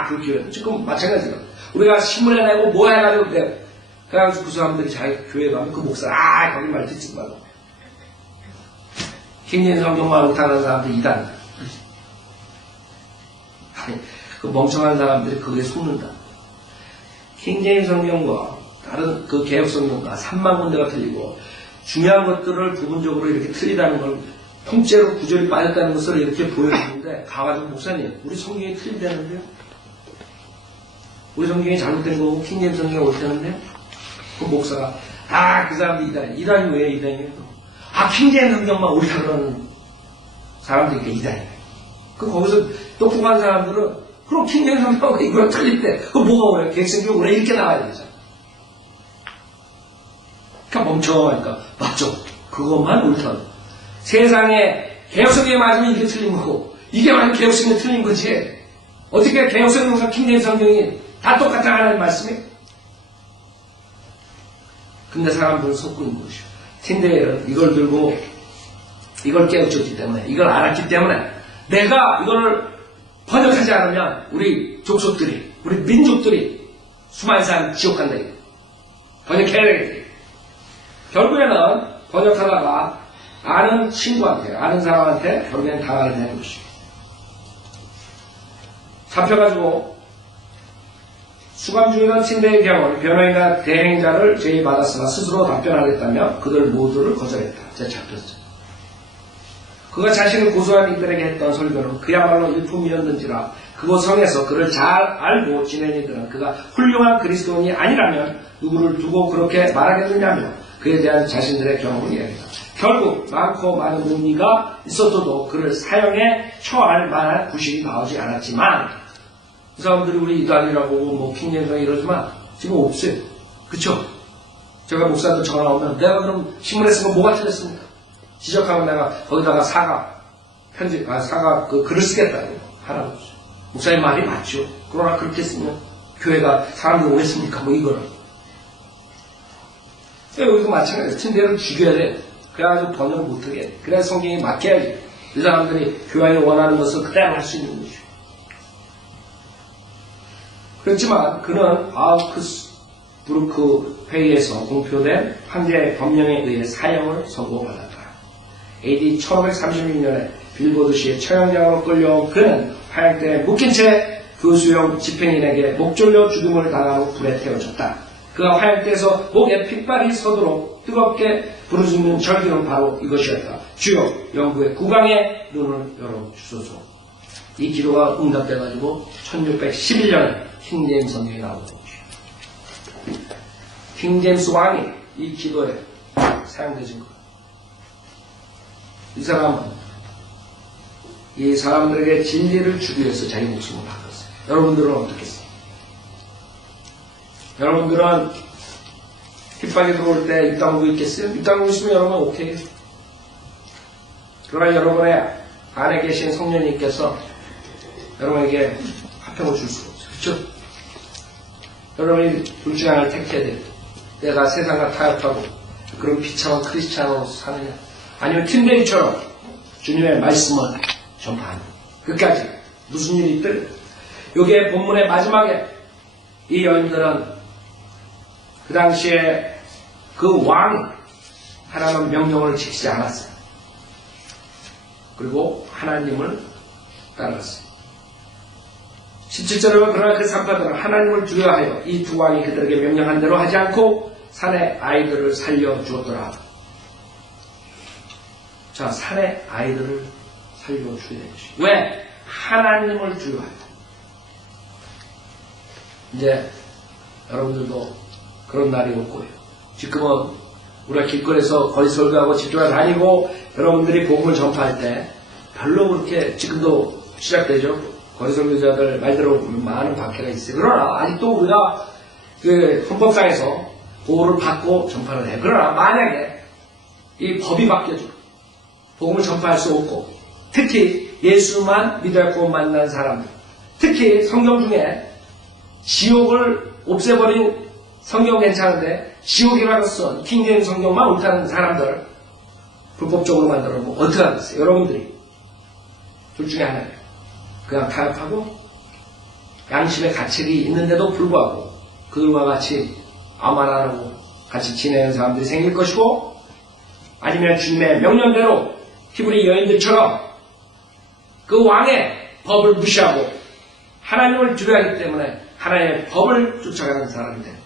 그 교회 지금 마찬가지다. 우리가 신문에 내고 뭐 해가지고 그래. 그래가지고 그 사람들이 자기 교회에 가면 그 목사 거기 말 듣지 말고. 킹제임스 성경만 못하는 사람들 이단. 그 멍청한 사람들이 거기에 속는다. 킹제임스 성경과 다른 그 개혁 성경과 3만 군데가 틀리고 중요한 것들을 부분적으로 이렇게 틀리다는 걸 통째로 구절이 빠졌다는 것을 이렇게 보여주는데, 가가지고 목사님 우리 성경이 틀리다는데요? 우리 성경이 잘못된 거고 킹제임스 성경이 옳다는데요? 그 목사가 그 사람들이 이단이 왜 이단이에요? 킹제임스 성경만 옳다 그러는 사람들이니까 이단이에요. 거기서 똑똑한 사람들은 그럼 킹제임스 성경하고 이거랑 틀릴 때 그거 뭐가 오래? 객성교육 오래 이렇게 나와야 되잖아. 그러니까 멈춰가니까 맞죠? 그것만 옳다. 세상에 개혁성경이 맞으면 이게 틀린 거고 이게 맞으면 개혁성경이 틀린 거지. 어떻게 개혁성경과 킹제임스 성경이 다 똑같은 하나님 말씀이? 근데 사람들은 속고 있는 것이요. 틴데일은 이걸 들고 이걸 깨우쳤기 때문에, 이걸 알았기 때문에 내가 이거를 번역하지 않으면 우리 족속들이, 우리 민족들이 수많은 사람 지옥 간다. 번역해야 되겠지. 결국에는 번역하다가 아는 친구한테, 아는 사람한테 결국엔 당하게 되는 것입니다. 잡혀가지고 수감 중이던 틴데의 경우는 변호인과 대행자를 제의받았으나 스스로 답변하겠다며 그들 모두를 거절했다. 잡혔죠. 그가 자신을 고소한 이들에게 했던 설교는 그야말로 일품이었는지라 그곳 성에서 그를 잘 알고 지낸 이들은 그가 훌륭한 그리스도인이 아니라면 누구를 두고 그렇게 말하겠느냐며 그에 대한 자신들의 경험을 이야기했다. 결국 많고 많은 의미가 있었어도 그를 사형에 처할 만한 구실이 나오지 않았지만, 그 사람들이 우리 이단이라고 킹제임스 이러지만 지금 없어요. 그쵸? 제가 목사한테 전화 오면 내가 그럼 신문에 쓴 거 뭐가 틀렸습니까? 지적하면 내가 거기다가 사과 글을 쓰겠다고 하라고. 목사님 말이 맞죠. 그러나 그렇게 쓰면 교회가 사람들이 오겠습니까? 이거는. 여기도 마찬가지예요. 틴데일을 죽여야 돼. 그래가지고 번역을 못하게 돼. 그래야 성경이 맡겨야지. 이 사람들이 교회에 원하는 것을 그대로 할 수 있는 것이죠. 그렇지만 그는 바우크스부르크 회의에서 공표된 황제의 법령에 의해 사형을 선고받았다. AD 1536년에 빌보드시의 처형장으로 끌려온 그는 화양대에 묶인 채 교수형 집행인에게 목 졸려 죽음을 당한 후 불에 태워졌다. 그가 화양대에서 목에 핏발이 서도록 뜨겁게 부르짖는 절기는 바로 이것이었다. 주여 영구의 국왕의 눈을 열어주소서. 이 기도가 응답돼가지고 1611년에 킹제임스 성경이 나오는 것이죠. 킹제임스 왕이 이 기도에 사용되신 거예요. 이 사람은 이 사람들에게 진리를 주기 위해서 자기 목숨을 바꿨어요. 여러분들은 어떻겠어요? 여러분들은 핍박이 들어올 때 입다물고 있겠어요? 입다물고 있으면 여러분 오케이. 그러나 여러분의 안에 계신 성령님께서 여러분에게 화평을 줄 수가 없어요. 그렇죠? 여러분이 둘 중에 하나를 택해야 돼요. 내가 세상과 타협하고 그런 비참한 크리스찬으로 사느냐, 아니면 틴데이처럼 주님의 말씀을 전파하는 끝까지 무슨 일이 있든 요게 본문의 마지막에 이 여인들은 그 당시에 그 왕 하나님 명령을 지키지 않았어요. 그리고 하나님을 따랐어요. 17절에 보면 그러나 그 산파들은 하나님을 두려워하여 이 두 왕이 그들에게 명령한 대로 하지 않고 산의 아이들을 살려주었더라. 자, 산의 아이들을 살려줘야 되지. 왜? 하나님을 두려워하여. 이제 여러분들도 그런 날이 올 거예요. 지금은 우리가 길거리에서 거리 설교하고 집교가 다니고 여러분들이 복음을 전파할 때 별로 그렇게 지금도 시작되죠. 거리 설교자들 말대로 많은 박해가 있어요. 그러나 아직도 우리가 그 헌법상에서 보호를 받고 전파를 해요. 그러나 만약에 이 법이 바뀌어져 복음을 전파할 수 없고 특히 예수만 믿을 구원 만난 사람들, 특히 성경 중에 지옥을 없애버린 성경 괜찮은데 지옥이라고 쓴 킹제임 성경만 옳다는 사람들 불법적으로 만들어 놓으면 어떻게 하겠어요? 여러분들이 둘 중에 하나예요. 그냥 타협하고 양심의 가책이 있는데도 불구하고 그들과 같이 아무 말 안 하고 같이 지내는 사람들이 생길 것이고, 아니면 주님의 명령대로 히브리 여인들처럼 그 왕의 법을 무시하고 하나님을 두려워하기 때문에 하나님의 법을 쫓아가는 사람이 됩니다.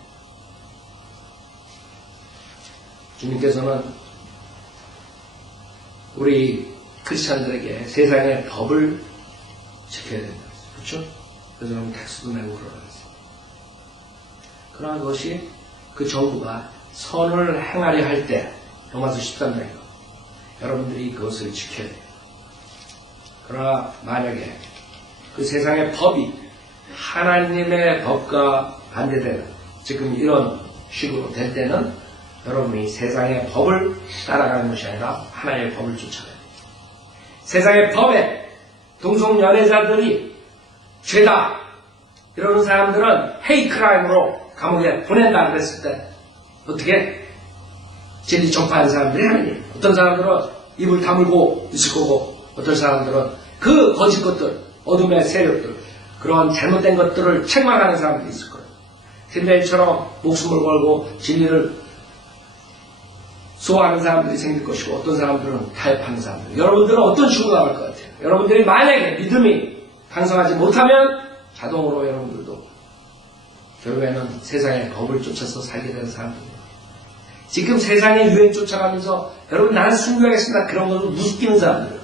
주님께서는 우리 크리스찬들에게 세상의 법을 지켜야 된다. 그렇죠? 그래서 저는 텍스도 내고 그러겠습니다. 그러나 그것이 그 정부가 선을 행하려 할 때, 로마서 13장이요. 여러분들이 그것을 지켜야 돼요. 그러나 만약에 그 세상의 법이 하나님의 법과 반대되는, 지금 이런 식으로 될 때는 여러분이 세상의 법을 따라가는 것이 아니라 하나님의 법을 쫓아가야 돼요. 세상의 법에 동성연애자들이 죄다 이러는 사람들은 헤이 크라임으로 감옥에 보낸다 그랬을 때 어떻게? 진리 전파하는 사람들이 하느니, 어떤 사람들은 입을 다물고 있을 거고, 어떤 사람들은 그 거짓 것들, 어둠의 세력들, 그런 잘못된 것들을 책망하는 사람들이 있을 거예요. 틴데이처럼 목숨을 걸고 진리를 소화하는 사람들이 생길 것이고, 어떤 사람들은 타협하는 사람들. 여러분들은 어떤 식으로 나올 것 같아요? 여러분들이 만약에 믿음이 강성하지 못하면 자동으로 여러분들도 결국에는 세상의 법을 쫓아서 살게 되는 사람들입니다. 지금 세상의 유행 쫓아가면서 여러분 나는 순교하겠습니다. 그런 것도 무섭기는 사람들이에요.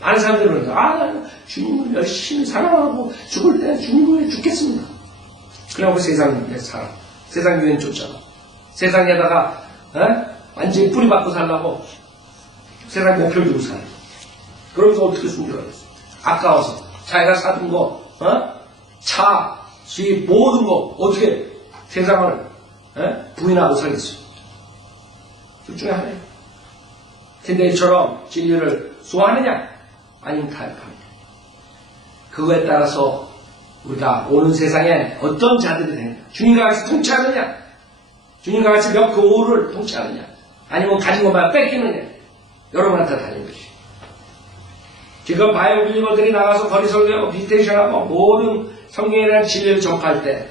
많은 사람들은 그러죠. 나는 주님을 열심히 사랑하고 죽을 때 주님을 위해 죽겠습니다. 그러고 세상에 살아. 세상 유행 쫓아가. 세상에다가 완전히 뿌리 박고 살라고 세상 목표를 두고 살아요. 그러면서 어떻게 순교하겠어요? 아까워서 자기가 사둔 거, 차, 집, 모든 거 어떻게 세상을 부인하고 살겠어요? 둘 중에 하나예요. 틴데이처럼 진리를 소화하느냐 아니면 타협합니다. 그거에 따라서 우리가 오는 세상에 어떤 자들이 되느냐, 주님과 같이 통치하느냐, 주님과 같이 몇 그 오를 통치하느냐, 아니면 가진 것만 뺏기느냐, 여러분한테 달린 것이죠. 지금 바이오 빌리버들이 나가서 거리 설교하고 비테이션하고 모든 성경에 대한 진리를 전파할 때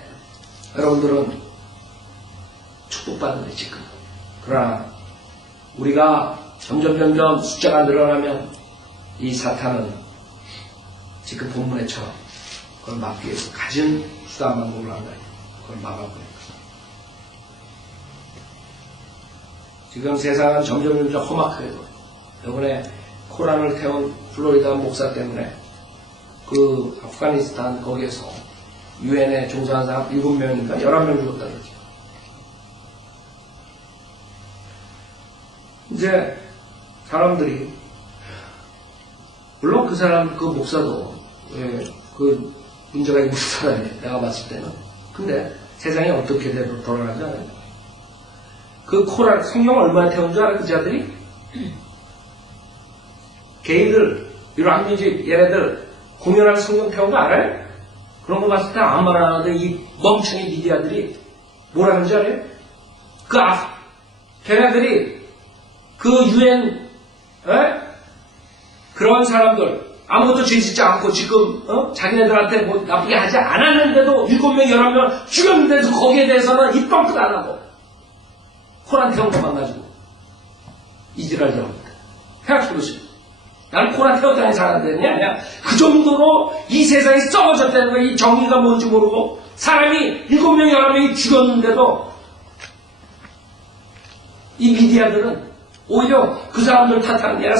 여러분들은 축복받는 거예요, 지금. 그러나 우리가 점점 숫자가 늘어나면 이 사탄은 지금 본문에처럼 그걸 막기 위해서 가진 수단 방법을 한 거예요. 그걸 막아버리는 거예요. 지금 세상은 점점 험악해요. 이번에 코란을 태운 플로리다 목사 때문에 그 아프가니스탄 거기에서 유엔에 종사한 사람 7명인가 11명 죽었다 그러죠. 이제 사람들이 물론 그 사람 그 목사도 그 문제가 있는 사람이에요. 내가 봤을 때는. 근데 세상이 어떻게 돌아가는지 알아요? 그 코란 성경을 얼마나 태운 줄 알아요? 그 자들이? 게이들, 이런 악뮤직 얘네들 공연하는 성경 태운 거 알아요? 그런 거 봤을 때 아무 말 안 하는데 이 멍청이 미디어들이 뭐라는지 알아요? 걔네들이 그 유엔 그런 사람들, 아무것도 죄 짓지 않고 지금 자기네들한테 뭐 나쁘게 하지 않았는데도 7명, 11명 죽였는데도 거기에 대해서는 입방긋 안 하고 코란 태운 것만 가지고 이지랄 잡니다. 생각해보세요. 나는 코란 태웠다니 잘한다니 아니야. 그 정도로 이 세상이 썩어졌다는 거야. 이 정의가 뭔지 모르고 사람이 7명, 11명이 죽였는데도 이 미디어들은 오히려 그 사람들 탓하는 게 아니라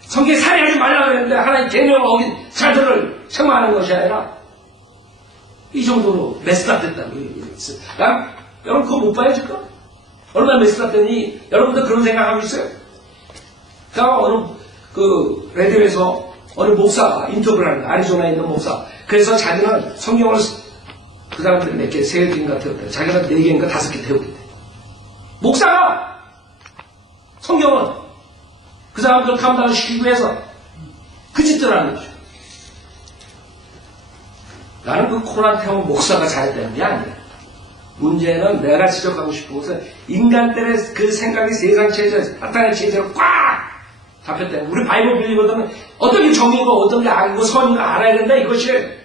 성경에 살인하지 말라고 그랬는데 하나님 계명을 어긴 자들을 책망하는 것이 아니라 이 정도로 메스다 됐다는 얘기했어요. 여러분 그거 못 봐요 지금? 얼마나 메스다 됐니? 여러분들 그런 생각하고 있어요? 제가 어느 라디오에서 어느 목사가 인터뷰를 하는 거야. 아리조나에 있는 목사. 그래서 자기는 성경을 그 사람들이 몇 개, 3개인가 태웠대. 자기가 4개인가 5개 태웠대. 목사가 성경을 그 사람들 감당시키기 위해서 그 짓들 하는 거죠. 나는 그 코란 태운 목사가 잘했다는 게 아니야. 문제는 내가 지적하고 싶은 것은 인간들의 그 생각이 세상 체제, 사탄의 체제로 꽉 잡혔다는 거야. 우리 바이블 빌리거든은 어떤 게 정의고 어떤 게 악이고 선이고 알아야 된다 이것이.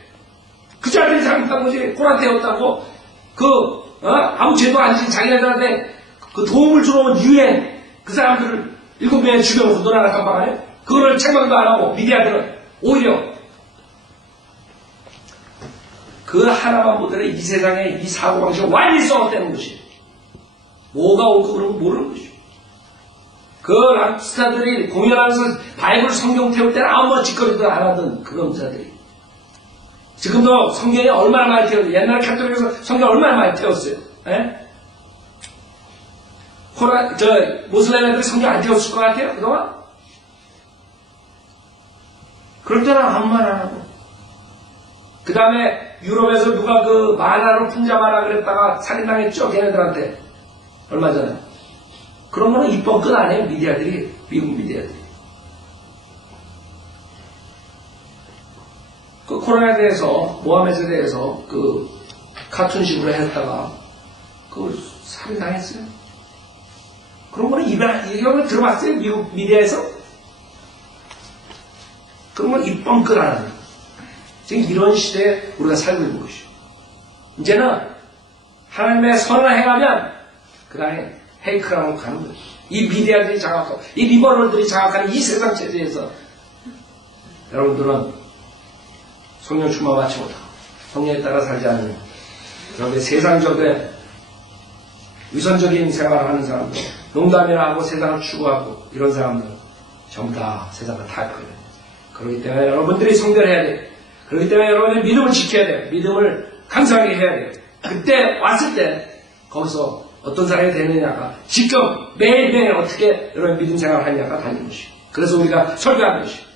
그 자들이 잘못한 거지. 코란 태웠다고 아무 죄도 안 지은 자기네들한테 그 도움을 주러 온 유엔 그 사람들을 7명에 죽여놓고 너나라 깜빡하네? 그거를 책망도 안 하고 미디어들은 오히려 그 하나만 보더라 이 세상에 이 사고방식이 완전히 썩었다는 것이 뭐가 옳고 그런 거 모르는 것이 그 랍스타들이 공연하면서 바이블 성경 태울 때는 아무 짓거리도 안 하던 그 검사들이 지금도 성경에 얼마나 많이 태웠어요. 옛날에 카톨릭에서 성경 얼마나 많이 태웠어요. 에? 모슬렘 애들이 성경 안 태웠을 것 같아요, 그동안? 그럴 때는 아무 말 안 하고. 그 다음에 유럽에서 누가 그 만화로 풍자만화 그랬다가 살인당했죠, 걔네들한테. 얼마 전에. 그런 거는 입번 끝 안 해요, 미디어들이. 미국 미디어들이. 그 코로나에 대해서, 모하메드에 대해서 그 카툰식으로 했다가 그 살인당했어요. 그런 거는 이런 걸 들어봤어요? 미국 미디어에서? 그런 건 입번끈 안 하는. 지금 이런 시대에 우리가 살고 있는 것이죠. 이제는 하나님의 선을 행하면 그 다음에 페이크라고 가는 거예요. 이 미디어들이 장악하고 이 리버럴들이 장악하는 이 세상 체제에서 여러분들은 성령 충만 받지 못하고 성령에 따라 살지 않는 그런데 세상적인 위선적인 생활을 하는 사람들 농담이나 하고 세상을 추구하고 이런 사람들 전부 다 세상을 타락해요. 그렇기 때문에 여러분들이 성별해야 돼요. 그렇기 때문에 여러분의 믿음을 지켜야 돼요. 믿음을 강성하게 해야 돼요. 그때 왔을 때 거기서 어떤 사람이 되느냐가 지금 매일매일 어떻게 여러분 믿음 생활을 하느냐가 달린 것이에요. 그래서 우리가 설교하는 것이에요.